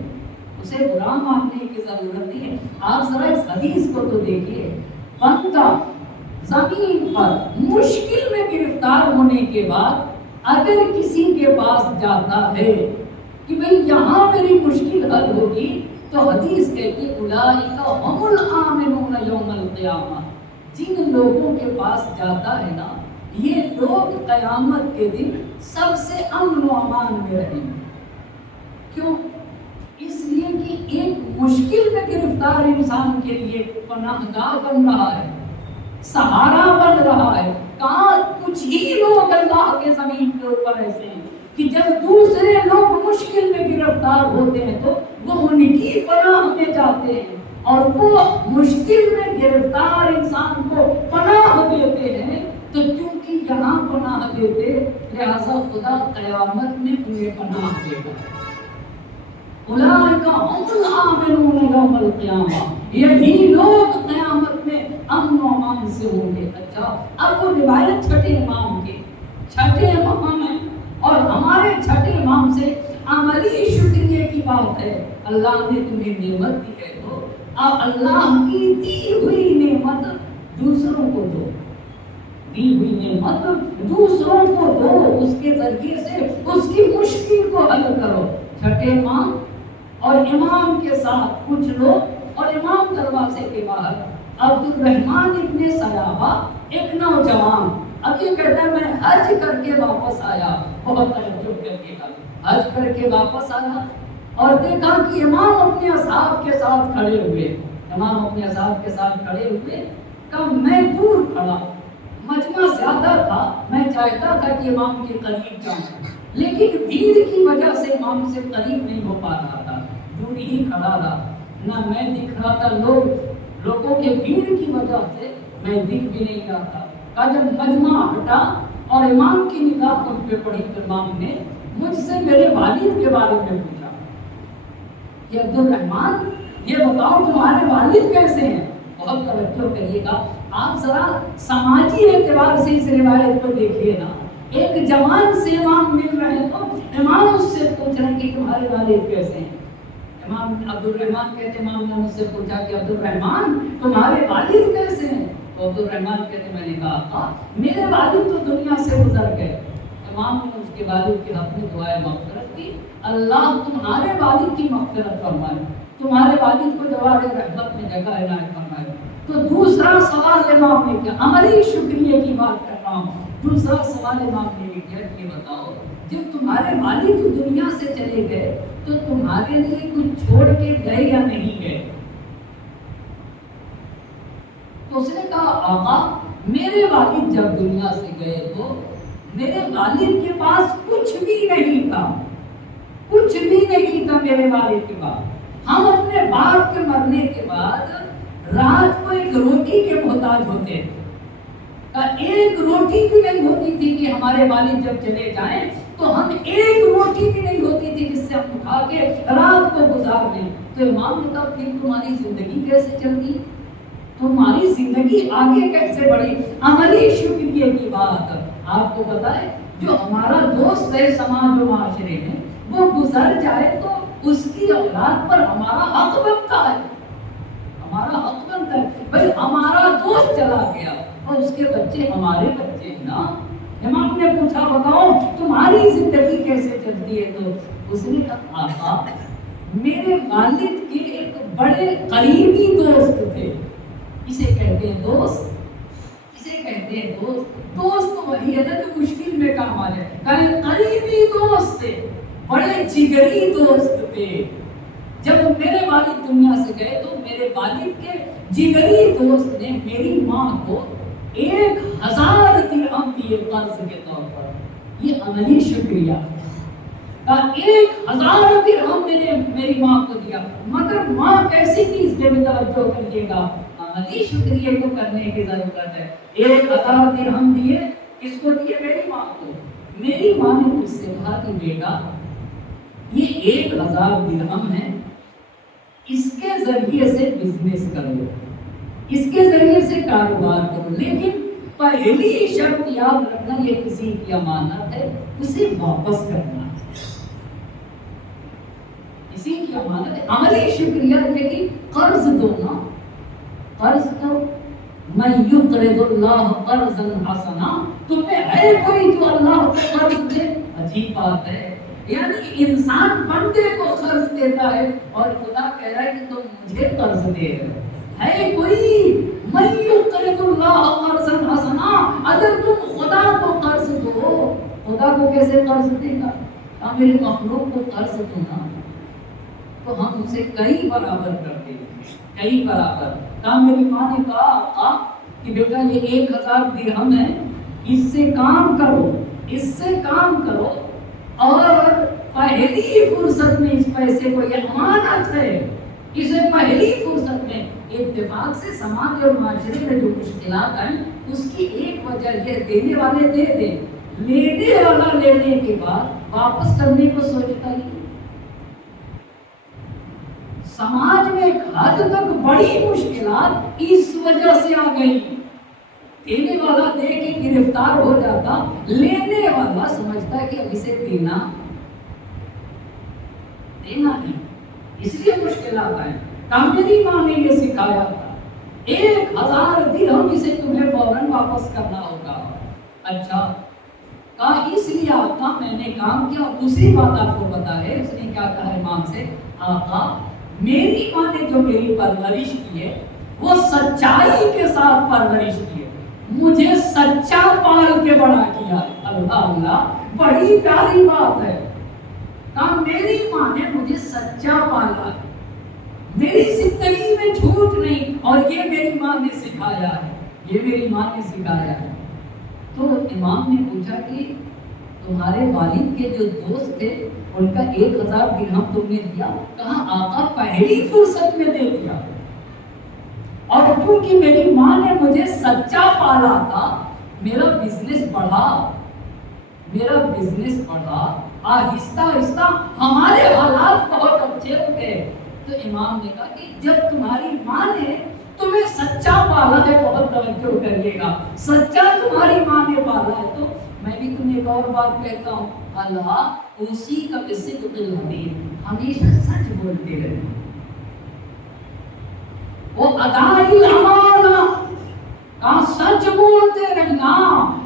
اسے برا ماننے کی ضرورت نہیں ہے۔ آپ ذرا اس حدیث کو تو دیکھیے، بندہ زمین پر مشکل میں گرفتار ہونے کے بعد اگر کسی کے پاس جاتا ہے کہ بھئی یہاں میری مشکل حل ہوگی، تو حدیث کہتی اولئک هم الآمنون یوم القیامہ، جن لوگوں کے پاس جاتا ہے نا، یہ لوگ قیامت کے دن سب سے امن و امان میں رہیں گے۔ کیوں؟ اس لیے کہ ایک مشکل میں گرفتار انسان کے لیے پناہ گاہ بن رہا ہے، سہارا بن رہا ہے۔ کہاں کچھ ہی لوگ اللہ کے زمین کے اوپر ایسے ہیں کہ جب دوسرے لوگ مشکل میں گرفتار ہوتے ہیں تو وہ ان کی پناہ میں جاتے ہیں، اور وہ مشکل میں گرفتار انسان کو پناہ دیتے ہیں۔ تو چونکہ یہاں پناہ دیتے، لہذا خدا قیامت میں انہیں پناہ دے گا۔ اولئک هم الآمنون یوم القیامہ، یہی لوگ قیامت میں امن و امان سے ہوں گے۔ اچھا، اب وہ روایت چھٹے امام کی، چھٹے امام ہیں، اور ہمارے چھٹے امام سے عملی شکریہ کی بات ہے۔ اللہ نے تمہیں نعمت دی ہے تو اب اللہ کی دی ہوئی نعمت دوسروں کو دو، دی ہوئی نعمت دوسروں کو دو، اس کے ذریعے سے اس کی مشکل کو حل کرو۔ چھٹے امام اور امام کے ساتھ کچھ لوگ، اور امام دروازے کے باہر عبد الرحمن ابن سیابہ، ایک نوجوان، اب یہ کہتا ہے میں حج کر کے واپس آیا، بہت تعجب کر کے حج کر کے واپس آیا، اور دیکھا کہ امام اپنے اصحاب کے ساتھ کھڑے ہوئے، امام اپنے اصحاب کے ساتھ کھڑے ہوئے، کہا میں دور کھڑا، مجمع زیادہ تھا، میں چاہتا تھا کہ امام کے قریب جاؤں، لیکن بھیڑ کی وجہ سے امام سے قریب نہیں ہو پا رہا تھا، دور ہی کھڑا رہا، نہ میں دکھ رہا تھا، لوگوں کے بھیڑ کی وجہ سے میں دکھ بھی نہیں رہا تھا۔ کہا جب مجمع ہٹا اور امام کی نگاہ مجھ پہ پڑی تو امام نے مجھ سے میرے والد کے بارے میں پوچھا کہ عبد الرحمن یہ بتاؤ تمہارے والد کیسے ہیں؟ بہت توجہ کریے گا، آپ ذرا سماجی اعتبار سے اس روایت کو دیکھیے نا۔ ایک جوان سے امام مل رہے ہیں تو امام اس سے پوچھ رہے ہیں کہ تمہارے والد کیسے ہیں؟ امام عبد الرحمن کہتے ہیں امام نے مجھ سے پوچھا کہ عبد الرحمن تمہارے والد کیسے ہیں؟ تو عبد الرحمن کہتے میں نے کہا میرے والد تو دنیا سے گزر گئے۔ امام نے اس کے والد کے حق میں دعائے مغفرت کی، اللہ تمہارے والد کی مغفرت فرمائے، تمہارے والد کو جوار رحمت میں جگہ عنایت فرمائے۔ تو دوسرا سوال امام نے کیا، عملی شکریہ کی بات کر رہا ہوں، دوسرا سوال امام نے کیا کہ بتاؤ جب تمہارے والد دنیا سے چلے گئے تو تمہارے لیے کچھ چھوڑ کے گئے یا نہیں گئے؟ تو اس نے کہا آقا میرے والد جب دنیا سے گئے تو میرے والد کے پاس کچھ بھی نہیں تھا، کچھ بھی نہیں تھا میرے والد کے پاس۔ ہم اپنے باپ کے مرنے کے بعد رات کو ایک روٹی کے محتاج ہوتے تھے، ایک روٹی بھی نہیں ہوتی تھی کہ ہمارے والد جب چلے جائیں تو ہم ایک روٹی بھی نہیں ہوتی تھی جس سے ہم اٹھا کے رات کو گزار دیں۔ تو امام نے کہا پھر تمہاری زندگی کیسے چلتی، تمہاری زندگی آگے کیسے بڑھی؟ عملی شکریہ کی بات آپ کو بتائے، جو ہمارا دوست ہے سماج و معاشرے میں وہ گزر جائے تو اس کی اولاد پر ہمارا حق بنتا ہے، ہمارا حق بنتا ہے۔ بھائی ہمارا دوست چلا گیا اور اس کے بچے ہمارے بچے ہیں نا۔ امام نے پوچھا بتاؤ تمہاری زندگی کیسے چلتی ہے؟ تو اس نے کہا آقا میرے والد کے ایک بڑے قریبی دوست تھے، اسے کہتے ہیں دوست، اسے کہتے ہیں دوست۔ دوست وہی ہے نا جو مشکل میں کام آ جائے، کہیں قریبی دوست تھے، بڑے جگری دوست تھے، جب میرے والد دنیا سے گئے تو میرے والد کے جگری دوست نے میری ماں کو 1000 درہم دیے قرض کے طور پر. یہ عملی شکریہ. 1000 درہم میں نے میری ماں کو دیا. مگر ماں کیسی تھی اس پہ بھی توجہ کریے گا. عملی شکریہ کو کرنے کی ضرورت ہے. 1000 درہم دیے. کس کو دیے؟ میری ماں کو. میری ماں نے مجھ سے کہا کہ بیٹا یہ 1000 درہم ہے، اس کے ذریعے سے بزنس کرو، اس کے ذریعے سے کاروبار کرو، لیکن پہلی شرط یاد رکھنا یہ کسی کی امانت ہے، اسے واپس کرنا. کسی کی امانت ہے. عملی شکریہ یہ کہ قرض دو نا، قرض دو. من یقرض اللہ قرضا حسنا. تم میں ہے کوئی جو اللہ کو قرض دے؟ عجیب بات ہے. یعنی انسان بندے کو قرض دیتا ہے اور خدا کہہ رہا ہے کہ تم مجھے قرض دے رہے ہو. ہے کوئی؟ من یقرض اللہ قرضا حسنا. اگر تم خدا کو قرض دو، خدا کو کیسے قرض دے گا؟ میری مخلوق کو قرض دو نا، تو ہم اسے کئی برابر کرتے ہیں، کئی برابر. میری ماں نے کہا آقا کہ بیٹا یہ 1000 درہم ہے، اس سے کام کرو، اس سے کام کرو، اور پہلی فرصت میں اس پیسے کو، یہ امانت ہے، اسے پہلی فرصت میں اتفاق سے سماج اور معاشرے میں جو مشکلات ہیں اس کی ایک وجہ یہ دینے والے دے دیں، لینے والا لینے کے بعد واپس کرنے کو سوچتا ہی. سماج میں ایک حد تک بڑی مشکلات اس وجہ سے آ گئی. دینے والا دے کے گرفتار ہو جاتا، لینے والا سمجھتا ہے کہ اب اسے دینا نہیں، اس لیے مشکلات آئیں. میری ماں نے یہ سکھایا تھا 1000 درہم اسے تمہیں فوراً واپس کرنا ہوگا. اچھا کہا اس لیے آقا میں نے کام کیا. دوسری بات آپ کو بتا ہے اس نے کیا کہا امام سے، آقا میری ماں نے جو میری پرورش کی ہے وہ سچائی کے ساتھ پرورش کی ہے، مجھے سچا پال کے بڑا کیا. اللہ اللہ بڑی پیاری بات ہے. کہا میری ماں نے مجھے سچا پالا ہے، میری زندگی میں جھوٹ نہیں، اور یہ میری ماں نے سکھایا ہے، یہ میری ماں نے سکھایا ہے. تو امام نے پوچھا کہ تمہارے والد کے جو دوست تھے ان کا 1000 درہم تم نے دیا؟ کہا آقا پہلی فرصت میں دے دیا، اور کیونکہ میری ماں نے مجھے سچا پالا تھا میرا بزنس بڑھا، میرا بزنس بڑھا. آہستہ آہستہ ہمارے حالات بہت اچھے ہو گئے. تو امام نے کہا کہ جب تمہاری ماں نے تمہیں سچا پالا ہے، بہت توجہ کریے گا، سچا تمہاری ماں نے پالا ہے، تو میں بھی تمہیں ایک اور بات کہتا ہوں، اللہ اسی کا بصدق الحدیث، ہمیشہ سچ بولتے رہے. وہ ادائی الامانہ، کہاں سچ بولتے رہنا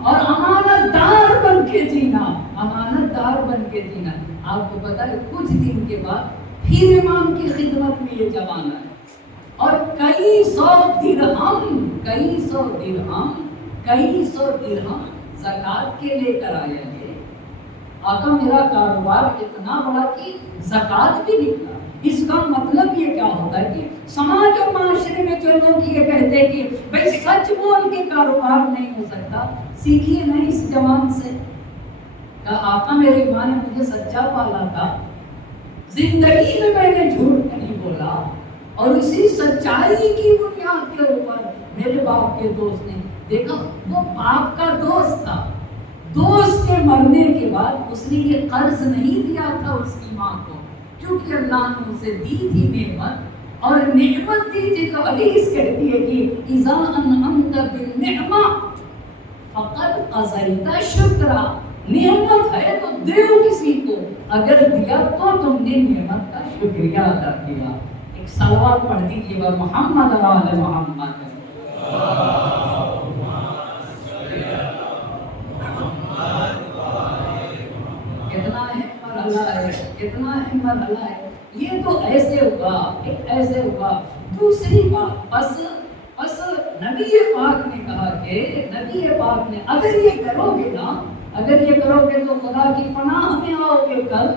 اور امانت دار بن کے جینا، امانت دار بن کے جینا. آپ کو پتا ہے کچھ دن کے بعد پھر امام کی خدمت میں یہ جوان آئے اور کئی سو درہم زکات کے لے کر آیا ہے. آقا میرا کاروبار اتنا بڑا کہ زکات بھی نکلا. اس کا مطلب یہ کیا ہوتا ہے کہ سماج اور معاشرے میں جو لوگ یہ کہتے ہیں کہ بھئی سچ بول کے کاروبار نہیں ہو سکتا، سیکھیے نہیں اس جوان سے. کہا آقا میری ماں نے مجھے سچا پالا تھا، زندگی میں میں نے جھوٹ نہیں بولا، اور اسی سچائی کی بنیاد کے اوپر میرے باپ کے دوست نے دیکھا، وہ باپ کا دوست تھا، دوست کے مرنے کے بعد اس نے یہ قرض نہیں دیا تھا اس کی ماں کو، کیونکہ اللہ نے اسے دی تھی نعمت، اور نعمت دی تھی تو حدیث کہتی ہے کہ اذا انعمت بالنعمہ فقد قضیت شکرا. نعمت ہے تو دیو کسی کو، اگر دیا تو تم نے نعمت کا شکریہ ادا کیا. ایک صلوات پڑھ دیجیے اور محمد آل محمد. کتنا اہم مرحلہ ہے، کتنا اہم مرحلہ ہے. یہ تو ایسے ہوگا، ایک ایسے ہوگا. دوسری بات بس نبی پاک نے کہا کہ نبی پاک نے اگر یہ کرو گے نا، اگر یہ کرو گے تو خدا کی پناہ میں آؤ گے، کل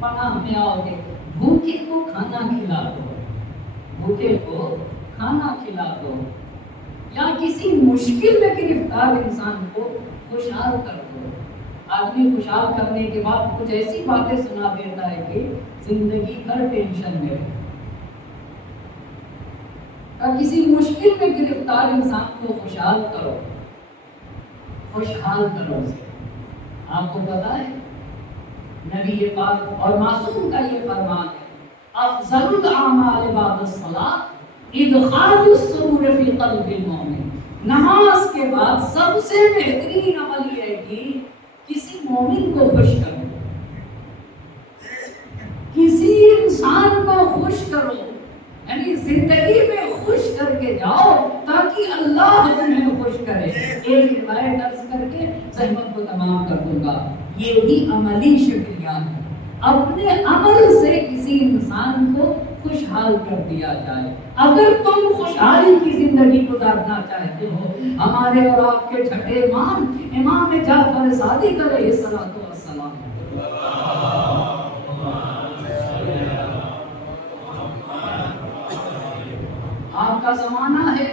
پناہ میں آؤ گے. بھوکے کو کھانا کھلا بھوکے کو کھانا کھلا دو، یا کسی مشکل میں گرفتار انسان کو خوشحال کر دو۔ آدمی خوشحال کرنے کے بعد کچھ ایسی باتیں سنا دیتا ہے کہ زندگی بھر ٹینشن میں رہے۔ کسی مشکل میں گرفتار انسان کو خوشحال کرو، خوشحال کرو اسے۔ آپ کو پتا ہے نبی پاک اور معصوم کا یہ فرمان ہے، افضل الاعمال بعد الصلاۃ ادخال السرور فی قلب المؤمن۔ نماز کے بعد سب سے بہترین عمل یہ ہے کہ کسی مومن کو خوش کرو، کسی انسان کو خوش کرو، یعنی زندگی میں خوش کر کے جاؤ تاکہ اللہ تمہیں خوش کرے۔ ایک روایت عرض کر کے زحمت کو تمام کر دوں گا، یہ بھی عملی شکریات ہے۔ اپنے عمل سے کسی انسان کو خوشحال کر دیا جائے۔ اگر تم خوشحالی کی زندگی گزارنا چاہتے ہو، ہمارے اور آپ کے چھٹے امام امام جعفر صادق علیہ السلام، آپ کا زمانہ ہے،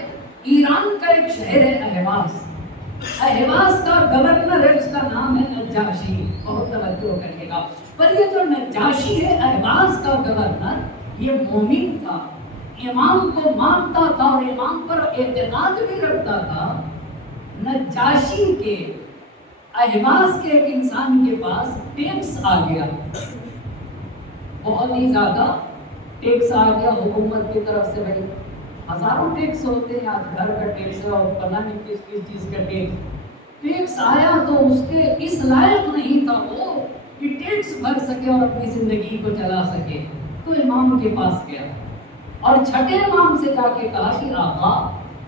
ایران کا ایک شہر ہے اہواز۔ اہواز کا گورنر ہے، اس کا نام ہے نجاشی۔ بہت توجہ کریے گا، پر یہ جو نجاشی ہے اہواز کا گورنر، یہ مومن تھا، امام کو مانتا تھا اور امام پر اعتقاد بھی رکھتا تھا۔ نجاشی کے اہواز کے ایک انسان کے پاس ٹیکس آ گیا، بہت ہی زیادہ ٹیکس آ گیا حکومت کی طرف سے۔ بھائی ہزاروں ٹیکس ہوتے ہیں، آج گھر کا ٹیکس ہے اور پتہ نہیں کس کس چیز کا ٹیکس آیا تو اس کے اس لائق نہیں تھا وہ کہ ٹیکس بھر سکے اور اپنی زندگی کو چلا سکے، تو امام کے پاس گیا اور چھٹے امام سے جا کے کہا کہ آقا،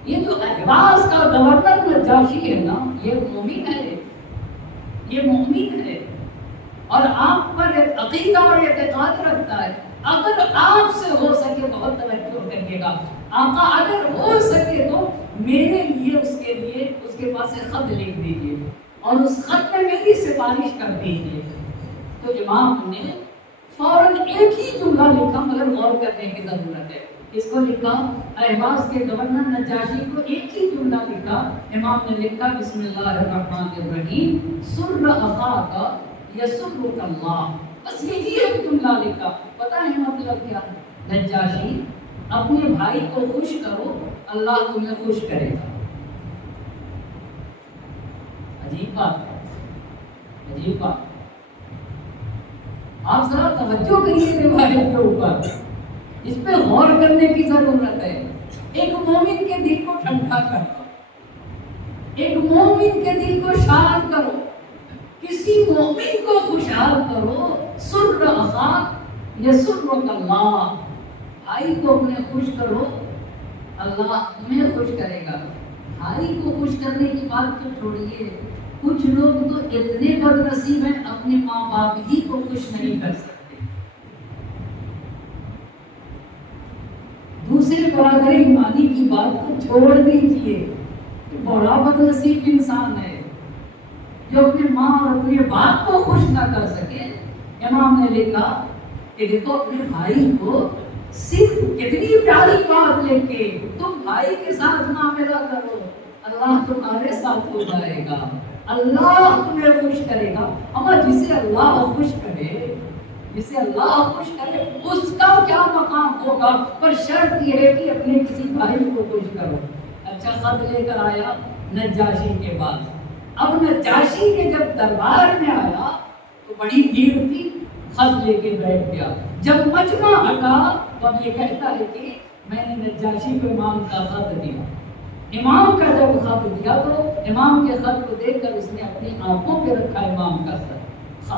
یہ جو اہواز کا گورنر نجاشی ہے نا، یہ مومن ہے، یہ مومن ہے اور آپ پر عقیدہ اور اعتقاد رکھتا ہے، اگر آپ سے ہو سکے، بہت توجہ کریے گا آقا، اگر ہو سکے تو میرے لیے اس کے پاس ایک خط لکھ دیجیے اور اس خط میں میری سفارش کر دیجیے۔ تو امام نے فوراً ایک ہی جملہ لکھا، مگر غور کرنے کی ضرورت ہے۔ اس کو لکھا، اہواز کے گورنر نجاشی کو ایک ہی جملہ لکھا۔ امام نے لکھا، بسم اللہ الرحمن الرحیم، سر اخاک یسرک اللہ۔ بس یہی ایک جملہ لکھا، پتہ ہے مطلب کیا؟ نجاشی، اپنے بھائی کو خوش کرو، اللہ تمہیں خوش کرے گا۔ عجیب بات ہے، عجیب بات۔ آپ ذرا توجہ کریے روایت کے اوپر، اس پہ غور کرنے کی ضرورت ہے۔ ایک مومن کے دل کو ٹھنڈا کرو، ایک مومن کے دل کو شاد کرو، کسی مومن کو خوشحال کرو۔ سر اخاک یسرک اللہ، بھائی کو اپنے خوش کرو، اللہ تمہیں خوش کرے گا۔ بھائی کو خوش کرنے کی بات تو چھوڑیے، کچھ لوگ تو اتنے بد نصیب ہیں اپنے ماں باپ ہی کو خوش نہیں کر سکتے۔ دوسرے برادری ایمانی کی بات کو چھوڑ دیجیے، بڑا بد نصیب انسان ہے جو اپنے ماں اور اپنے باپ کو خوش نہ کر سکے۔ امام نے لکھا کہ دیکھو، اپنے بھائی کو صرف کتنی پیاری بات لے کے تم بھائی کے ساتھ معاملہ کرو، اللہ تمہارے ساتھ ہو جائے گا، اللہ تمہیں خوش کرے گا۔ اما جسے اللہ خوش کرے، جسے اللہ خوش کرے، اس کا کیا مقام ہوگا؟ پر شرط یہ ہے کہ اپنے کسی بھائی کو خوش کرو۔ اچھا، خط لے کر آیا نجاشی کے پاس۔ اب نجاشی کے جب دربار میں آیا تو بڑی بھیڑ تھی، خط لے کے بیٹھ گیا۔ جب مجمع ہٹا تو اب یہ کہتا ہے کہ میں نے نجاشی کو امام کا خط دیا۔ امام کا جب خط دیا تو امام کے خط کو دیکھ کر اس نے اپنی آنکھوں پہ رکھا امام کا خط،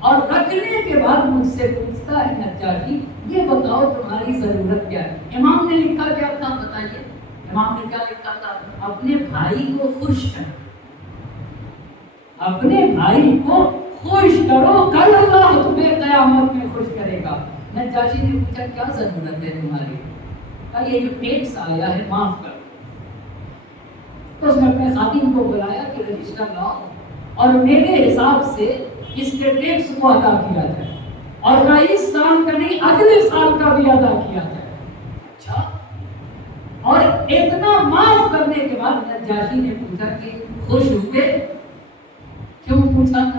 اور رکھنے کے بعد مجھ سے پوچھتا ہے نجاشی، یہ بتاؤ تمہاری ضرورت کیا ہے؟ امام نے لکھا کیا تھا بتائیے؟ امام نے کیا لکھا تھا؟ اپنے بھائی کو خوش کرو، اپنے بھائی کو خوش کرو، کل اللہ تمہیں قیامت میں خوش کرے گا۔ نجاشی نے پوچھا کیا ضرورت ہے تمہاری؟ کہا یہ جو ٹیکس آیا ہے معاف کر۔ تو اس نے اپنے خادم کو بلایا کہ رجسٹر لاؤ اور میرے حساب سے اس کے ٹیکس کو ادا کیا جائے، اور نہ اس سال کا نہیں اگلے سال کا بھی ادا کیا جائے۔ اچھا، اور اتنا معاف کرنے کے بعد نجاشی نے پوچھا کہ خوش ہوئے؟ کیوں پوچھا تھا؟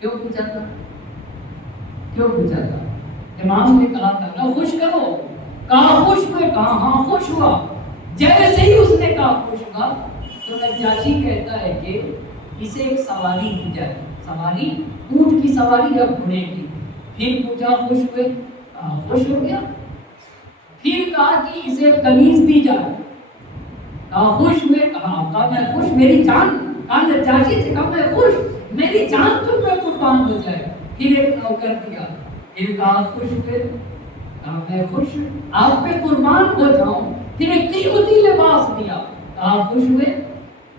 کیوں پوچھا تھا؟ کیوں پوچھا تھا؟ امام نے کہا تھا کہ خوش کرو، کہا خوش ہوئے؟ کہا ہاں خوش ہوا۔ جیسے ہی اس نے کہا خوش ہوا تو نجاشی کہتا ہے کہ اسے ایک سواری دی جائے، سواری اونٹ کی سواری یا گھوڑے کی۔ پھر پوچھا خوش ہوئے؟ کہا خوش ہو گیا۔ پھر کہا کہ اسے قمیص دی جائے، کہا خوش ہوئے؟ کہا میں خوش، میری جان، کہا نجاشی سے کہا میں خوش، میری جان تم پہ قربان ہو جائے۔ پھر ایک نوکر دیا، پھر کہا خوش ہوئے؟ کہا میں خوش، آپ پہ قربان ہو جاؤں۔ پھر ایک قیمتی لباس دیا، کہا خوش ہوئے؟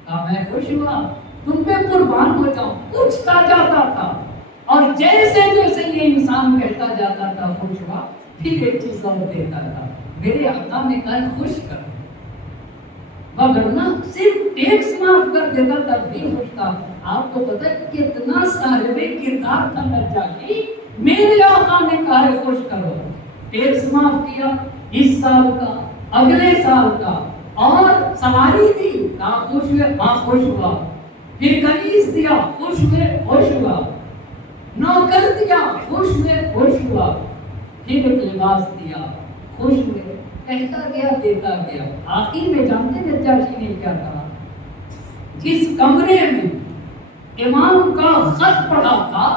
کہا میں خوش ہوا، تم پہ قربان ہو جاؤں۔ پوچھتا جاتا تھا اور جیسے جیسے یہ انسان کہتا جاتا تھا خوش ہوا، پھر ایک چیز اور دیتا تھا، میرے آقا نے کہا خوش کر، وگرنہ صرف ٹیکس معاف کر دیتا تب بھی خوش تھا۔ آپ کو پتہ ہے کتنا صاحب کردار تھا نجاشی، میرے آقا نے کہا خوش کرو، ٹیکس معاف کیا اس سال کا، اگلے سال کا، اور سواری دی، کہا خوش ہوئے؟ ہاں خوش ہوا۔ پھر قمیص دیا، خوش ہوئے؟ خوش ہوا۔ نوکر دیا، خوش ہوئے؟ خوش ہوا۔ پھر ایک لباس دیا، خوش ہوئے؟ کہتا گیا دیتا گیا۔ آخر میں جانتے نجاشی نے کیا کہا؟ جس کمرے میں امام کا خط پڑھا تھا،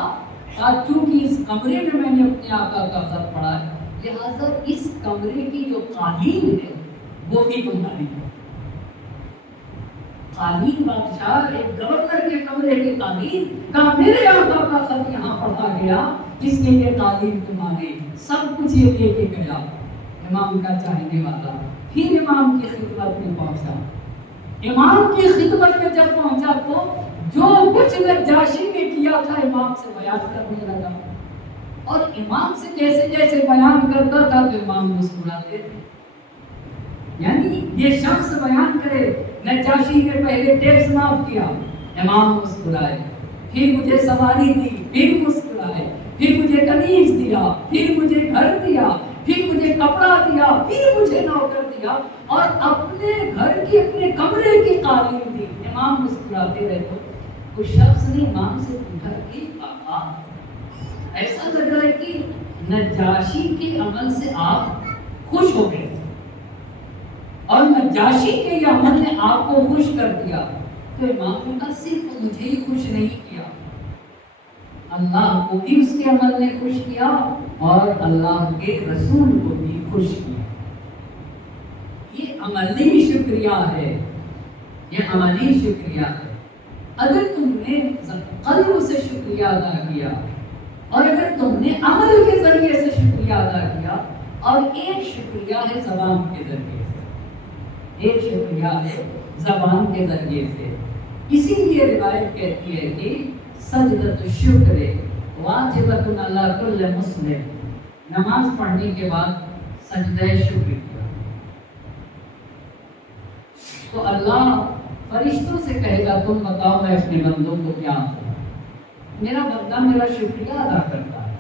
چونکہ اس کمرے میں میں نے اپنے آقا کا خط پڑھا ہے، لہذا اس کمرے کی جو قالین ہے وہ بھی تمہاری ہے۔ قالین بادشاہ ایک گورنر کے کمرے کی قالین، کہا میرے آقا کا خط یہاں پڑھا گیا، اس لیے یہ قالین تمہارے، سب کچھ یہ دے کے گیا امام کا چاہنے والا۔ پھر امام کی خدمت میں پہنچا، امام کی خدمت میں جب پہنچا تو جو کچھ نجاشی نے کیا تھا امام سے بیان کرنے لگا، اور امام سے جیسے جیسے بیان کرتا تھا تو امام مسکراتے تھے۔ یعنی یہ شخص بیان کرے نجاشی نے پہلے ٹیکس معاف کیا، امام مسکرائے، پھر مجھے سواری دی، پھر مسکرائے، پھر مجھے قمیص دیا، پھر مجھے گھر دیا، پھر مجھے کپڑا دیا، پھر مجھے نوکر دیا، اور اپنے گھر کی اپنے کمرے کی قالین دی، امام مسکراتے رہے۔ تو اس شخص نے امام سے پوچھا کہ آقا ایسا لگ رہا ہے کہ نجاشی کے عمل سے آپ خوش ہو گئے اور نجاشی کے یہ عمل نے آپ کو خوش کر دیا۔ تو امام نے کہا صرف مجھے ہی خوش نہیں کیا، اللہ کو بھی اس کے عمل نے خوش کیا اور اللہ کے رسول کو بھی خوش کیا۔ یہ عملی شکریہ ہے، یہ عملی شکریہ ہے۔ اگر تم نے قلب سے شکریہ ادا کیا اور اگر تم نے عمل کے ذریعے سے شکریہ ادا کیا، اور ایک شکریہ ہے زبان کے ذریعے سے، ایک شکریہ ہے زبان کے ذریعے سے۔ اسی لیے روایت کہتی ہے کہ سجدۃ الشکر واجبۃ علی کل مسلم، نماز پڑھنے کے بعد سجدہ شکر کیا تو اللہ فرشتوں سے کہے گا تم بتاؤ میں اپنے بندوں کو کیا دوں؟ میرا بندہ میرا شکریہ ادا کرتا ہے،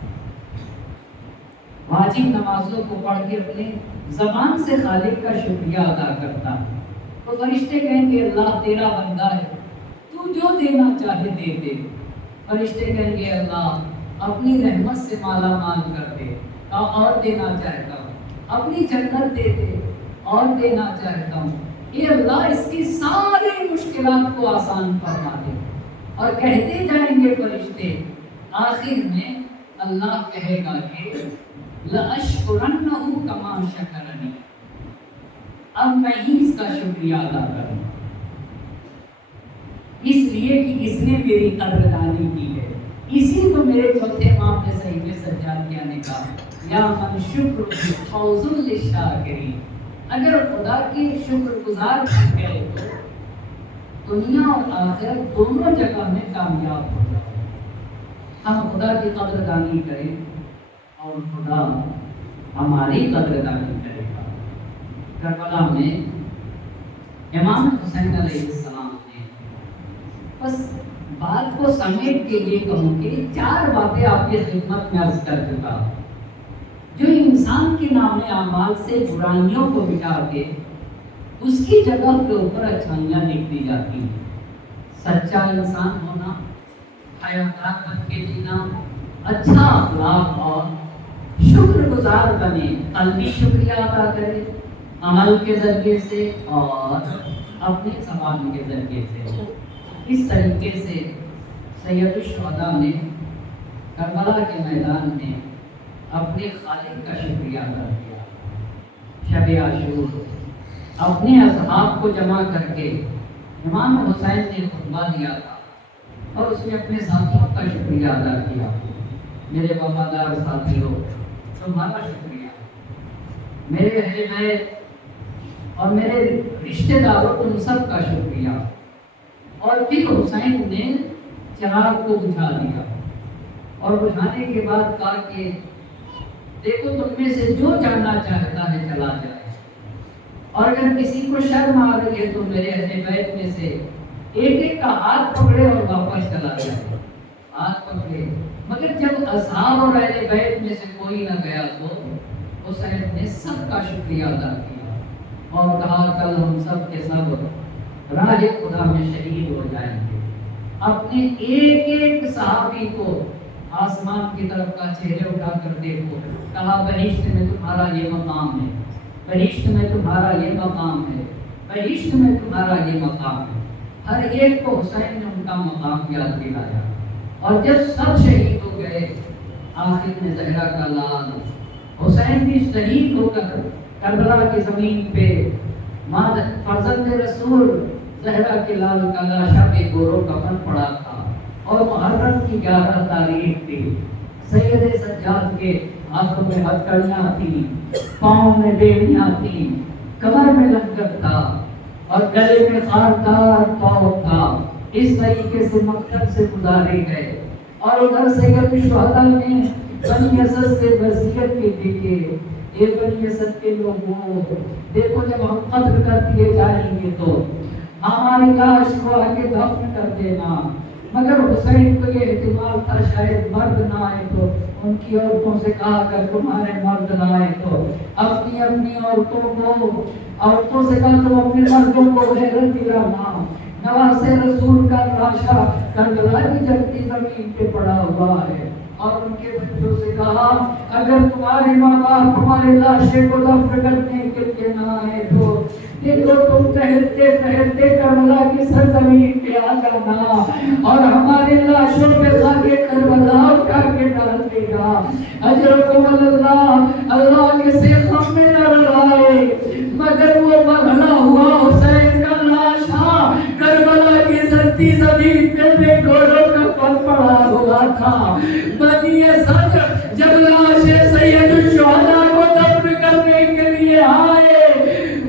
واجب نمازوں کو پڑھ کے اپنے زبان سے خالق کا شکریہ ادا کرتا ہے، تو فرشتے کہیں گے اللہ تیرا بندہ ہے، تو جو دینا چاہے دے دے۔ فرشتے کہیں گے اللہ اپنی رحمت سے مالا مال کر دے، اور دینا چاہتا ہوں، اپنی جنت دے دے اور دینا چاہتا ہوں، اے اللہ اس کی ساری مشکلات کو آسان فرما دے۔ اور کہتے جائیں گے فرشتے، آخر میں اللہ کہے گا کہ لَأَشْكُرَنَّهُ كَمَا شَكَرَنِي، اب میں ہی اس کا شکریہ ادا کروں، اس لیے کہ اس نے میری قدردانی کی ہے۔ اسی کو میرے چوتھے امام نے صحیح سجادیہ نے کہا یا من شکر فوز للشاکرین، اگر خدا کی شکر گزار بن گئے تو دنیا اور آخرت دونوں جگہ میں کامیاب ہو جائے۔ ہم خدا کی قدردانی کریں اور خدا ہماری قدردانی کرے گا۔ کربلا میں امام حسین علیہ السلام نے، بس بات کو سمیٹ کے یہ کہوں کہ 4 باتیں آپ کی خدمت میں عرض کر چکا، جو انسان کے نام اعمال سے برائیوں کو مٹا کے اس کی جگہ کے اوپر اچھائیاں لکھ دی جاتی ہیں۔ سچا انسان ہونا، حیادار بن کے جینا، اچھا اخلاق اور شکر گزار بنے، قلبی شکریہ ادا کرے عمل کے ذریعے سے اور اپنے زبان کے ذریعے سے۔ اس طریقے سے سید الشہداء نے کربلا کے میدان میں اپنے خالق کا شکریہ ادا کیا۔ شب عاشور اپنے اصحاب کو جمع کر کے امام حسین نے خطبہ دیا تھا اور اس نے اپنے ساتھیوں کا شکریہ ادا کیا۔ میرے وفادار ساتھیوں، تمہارا شکریہ، میرے اہل بیت اور میرے رشتہ داروں، تم سب کا شکریہ۔ اور پھر حسین نے چراغ کو بجھا دیا اور بجھانے کے بعد کہا کہ دیکھو تم میں سے جو جانا چاہتا ہے چلا جائے، اور اگر کسی کو شرم آ رہی ہے تو میرے اہل بیت میں سے ایک ایک کا ہاتھ پکڑے اور واپس چلا جائے۔ ہاتھ پکڑے، مگر جب اصحاب اور اہل بیت میں سے کوئی نہ گیا تو حسین نے سب کا شکریہ ادا کیا اور کہا کل ہم سب کے سب راہ خدا میں شہید ہو جائیں گے۔ اپنے ایک ایک صحابی کو آسمان کی طرف کا چہرے اٹھا کر دیکھو، کہا بہشت میں تمہارا یہ مقام ہے، بہشت میں تمہارا یہ مقام ہے، بہشت میں تمہارا یہ مقام ہے۔ ہر ایک کو حسین نے ان کا مقام یاد دلایا۔ اور جب سب شہید ہو گئے، آخر میں زہرا کا لال حسین بھی شہید ہو کر کربلا کی زمین پہ فرزند رسول زہرا کے لال کا لاشا پہ گورو کفن پڑا تھا، اور محرم کی 11 تاریخ تھی۔ سید سجاد کے ہاتھوں میں ہتھکڑیاں تھیں، پاؤں میں بیڑیاں تھیں، کمر میں لنگر تھا اور گلے میں خاردار توق تھا۔ اس طریقے سے مقتل سے گزارے گئے۔ اور ادھر سید الشہداء نے بنی اسد سے وصیت کی تھی کہ اے بنی اسد کے لوگوں، دیکھو جب ہم قتل کر دیے جائیں گے تو ہماری لاش کو آ کے دفن کر دینا۔ مگر حسین کو یہ احتمال تھا شاید مرد نہ آئے تو ان کی عورتوں سے کہا اگر تمہارے مرد نہ آئے تو اپنی عورتوں سے کہا تم اپنے مردوں کو غیرت دلانا۔ نواسے رسول کا لاشا کربلا کی جلتی زمین پہ پڑا ہوا ہے، اور ان کے بچوں سے کہا اگر تمہارے ماں باپ تمہارے لاشے کو دفن کرنے کے لیے نہ آئے تو دیکھو تم ٹہلتے ٹہلتے کربلا کی سرزمین پہ آ جانا اور ہمارے لاشوں پہ خاک کربلا اٹھا کے ڈال دے گا۔ اجرکم اللہ، اللہ کے سیخ ہم میں نہ رلائے۔ مگر وہ مرحلہ ہوا حسین کا لاشا کربلا کی دھرتی زمین پہ بے گوروں کا پل پڑا ہوا تھا۔ بنی اسد جب لاش سید الشہداء کو دفن کرنے کے لیے آئے،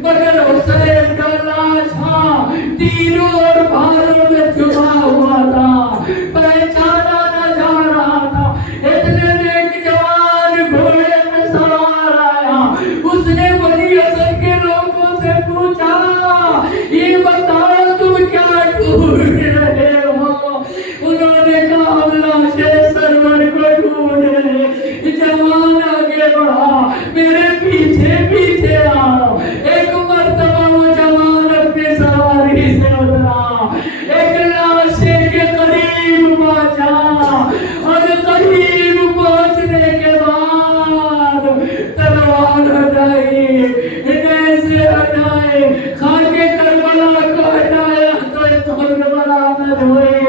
مگر حسین کا لاشا تیروں اور بھالوں میں چھپا ہوا تھا، پہچانا نہ جا رہا تھا۔ اتنے میں ایک جوان گھوڑے میں سوار آیا، اس نے بنی اسد کے لوگوں سے پوچھا یہ بتاؤ تم کیا ڈھونڈ رہے ہو؟ انہوں نے کہا ہم لاش سرور کو ڈھونڈ رہے۔ جوان آگے بڑھا، میرے پیچھے پیچھے آؤ۔ ایک مرتبہ وہ جوان اپنے سواری سے اترا، ایک لاشے کے قریب پہنچا، اور قریب پہنچنے کے بعد تلوار ہٹائی، نیزے ہٹائے، خاک کربلا کو ہٹایا تو ایک خود برآمد ہوئے،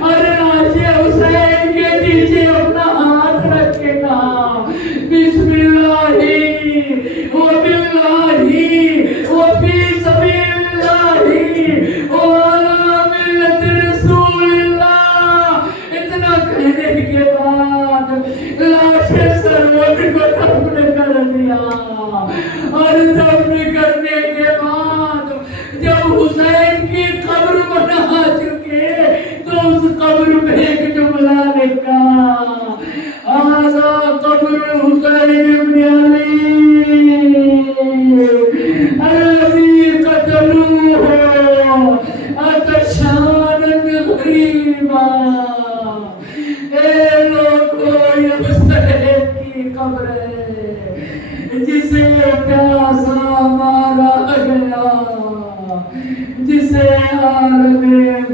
اور لاش حسین کے نیچے اپنا ہاتھ رکھ کے کہا بسم اللہ وباللہ وفی سبیل اللہ وعلی ملت رسول اللہ۔ اتنا کہنے کے بعد لاش سرور کو دفن کر دیا، اور دفن کرنے کے بعد جب حسین کی قبر بنا چکے تو اس قبر میں ایک جملہ لکھا آزا قبر حسین ابن علی الذی قتلوہ عطشان غریبا۔ اے لوگوں، یہ حسین کی قبر ہے جسے پیاسا مارا گیا، جسے عالم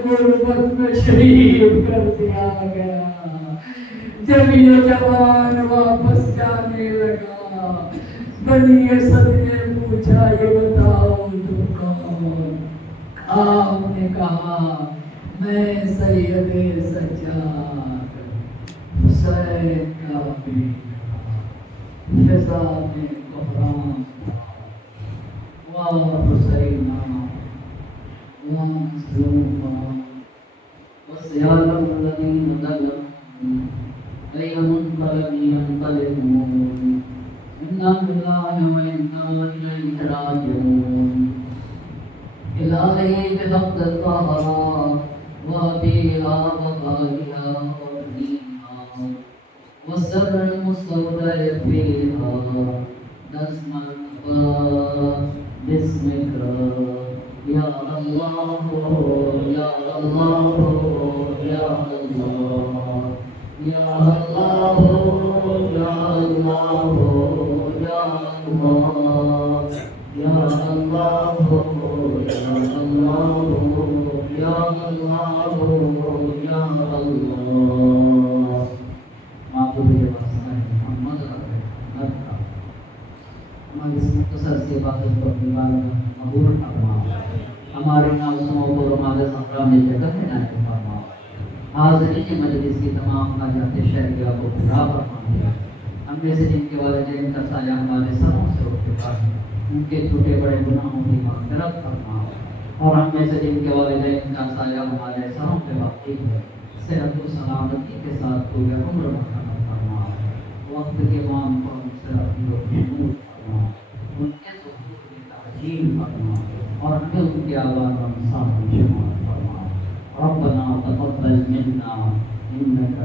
غربت میں شہید کر دیا گیا. جب یہ جوان واپس جانے لگا بنی اسد نے پوچھا یہ بتاؤ تم کون؟ آپ نے کہا میں سید سجاد حسین کا بیٹا. فضا میں بحران واہ حسینہ واہ مظلومہ وسيعلم الذين ظلموا أي منقلب ينقلبون إنا لله وإنا إليه راجعون. إلهي بحق الطهارة وأبيها وغالها وابنيها والسر المستودع فيها نسمع الخفاء باسمك يا الله يا الله يا الله يا الله يا الله يا الله يا الله يا الله يا الله يا الله. معبود واسطہ محمد ہماری اس مختصر سی عبادت کو اپنی بار قبول فرما. ہمارے نازوں کو ہمارے صحرا میں جگہ عنایت فرما. حاضرین مجلس کی تمام حاجات شرعیہ کو پورا فرما. ہم میں سے جن کے والدین کا سایہ ہمارے سروں سے اٹھ چکا ہے ان کے چھوٹے بڑے گناہوں کی مغفرت فرما. اور ہم میں سے جن کے والدین کا سایہ ہمارے سروں پہ باقی ہے صحت و سلامتی کے ساتھ پورے عمر مرحمت فرما. وقت کے مان کو ہم سے اپنی نور فرما. ان کے ظہور کی تعجیل فرما اور ہمیں ان کے آواز و انصاف کی شمار فرما. ربنا تقبل منا انك